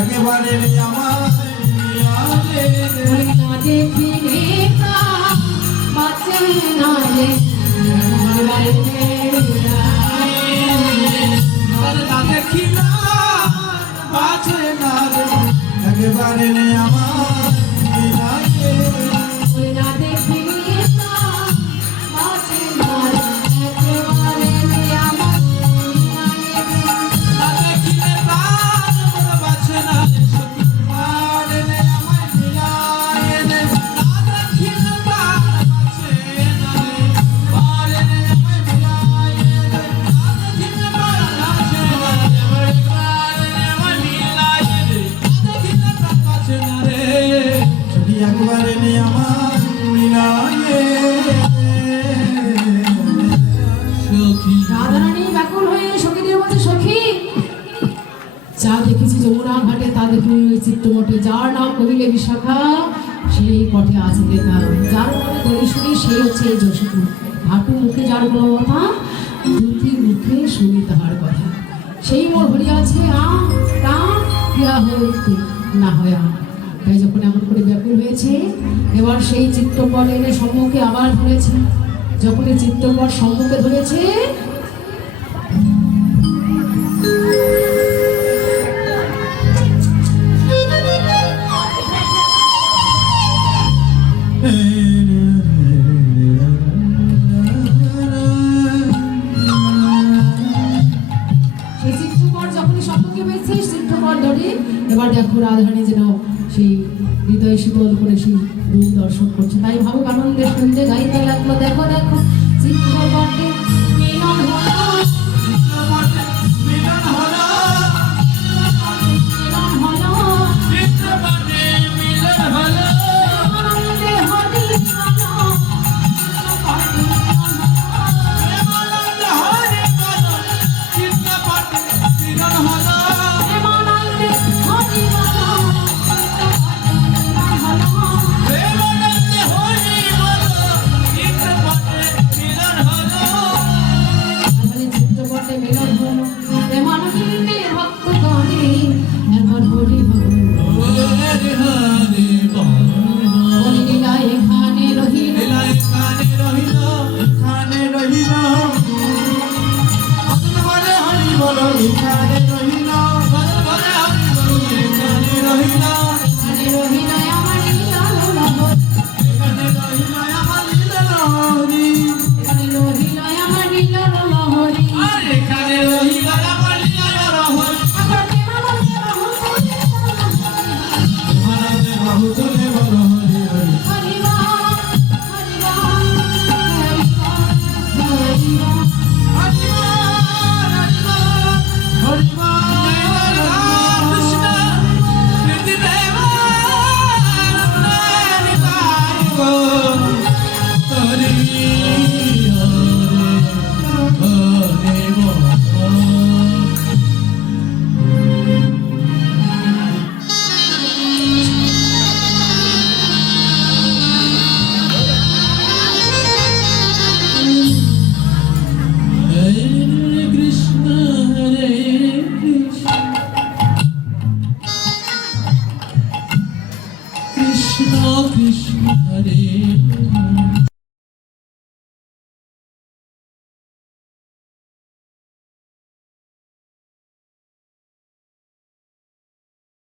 একেবারে নে আমার মিলায়ে দে, ওই না দেখিলে প্রাণ বাঁচে না রে, একেবারে রে মিলায়ে, আর না দেখি না বাঁচে না রে, একেবারে নে আমার মিলায়ে দে, ওই না দেখিলে প্রাণ বাঁচে না রে, একেবারে রে আমার মিলায়ে দে। না দেখিলে প্রাণ মোর বাঁচে না রে সখী, আর নে আমায় মিলায়ে দে, না দেখিলে প্রাণ বাঁচে না রে, আর নে আমায় মিলায়ে দে, না দেখিলে প্রাণ বাঁচে না রে, আর নে আমায় মিলায়ে দে, না দেখিলে প্রাণ বাঁচে না রে, সখী একবারে নে আমায় মিলায়ে দে, সখী রাধারানী ব্যাকুল হয়ে সখীদের বলছে, সখী যা দেখেছি যমুনা ঘাটে তা দেখি চিত্তমঠে, যার নাম কহিলে বিশাখা সেই পথে আছে লেখা, যার মনে করি শুনি সেই হচ্ছে এই যশোপুর, হাঁটু মুখে যার গুণবতা, দুটি মুখে শুনি তাহার কথা, সেই মোর হরিয়াছে প্রাণ ক্রিয়া হইতে না হয় আম। তাই যখন এমন করে ব্যাকুল হয়েছে, এবার সেই চিত্তপট এনে সম্মুখে আবার ধরেছে, যখন এই চিত্তপট সম্মুখে ধরেছে, সেই চিত্রপট যখনই সম্মুখে পেয়েছে, চিত্রপট ধরে এবার দেখো রাধারানী যেন সেই হৃদয় শীতল করে সেই রূপ দর্শন করছে। তাই ভাবুক আনন্দের সন্ধ্যে গাইতে লাগলো।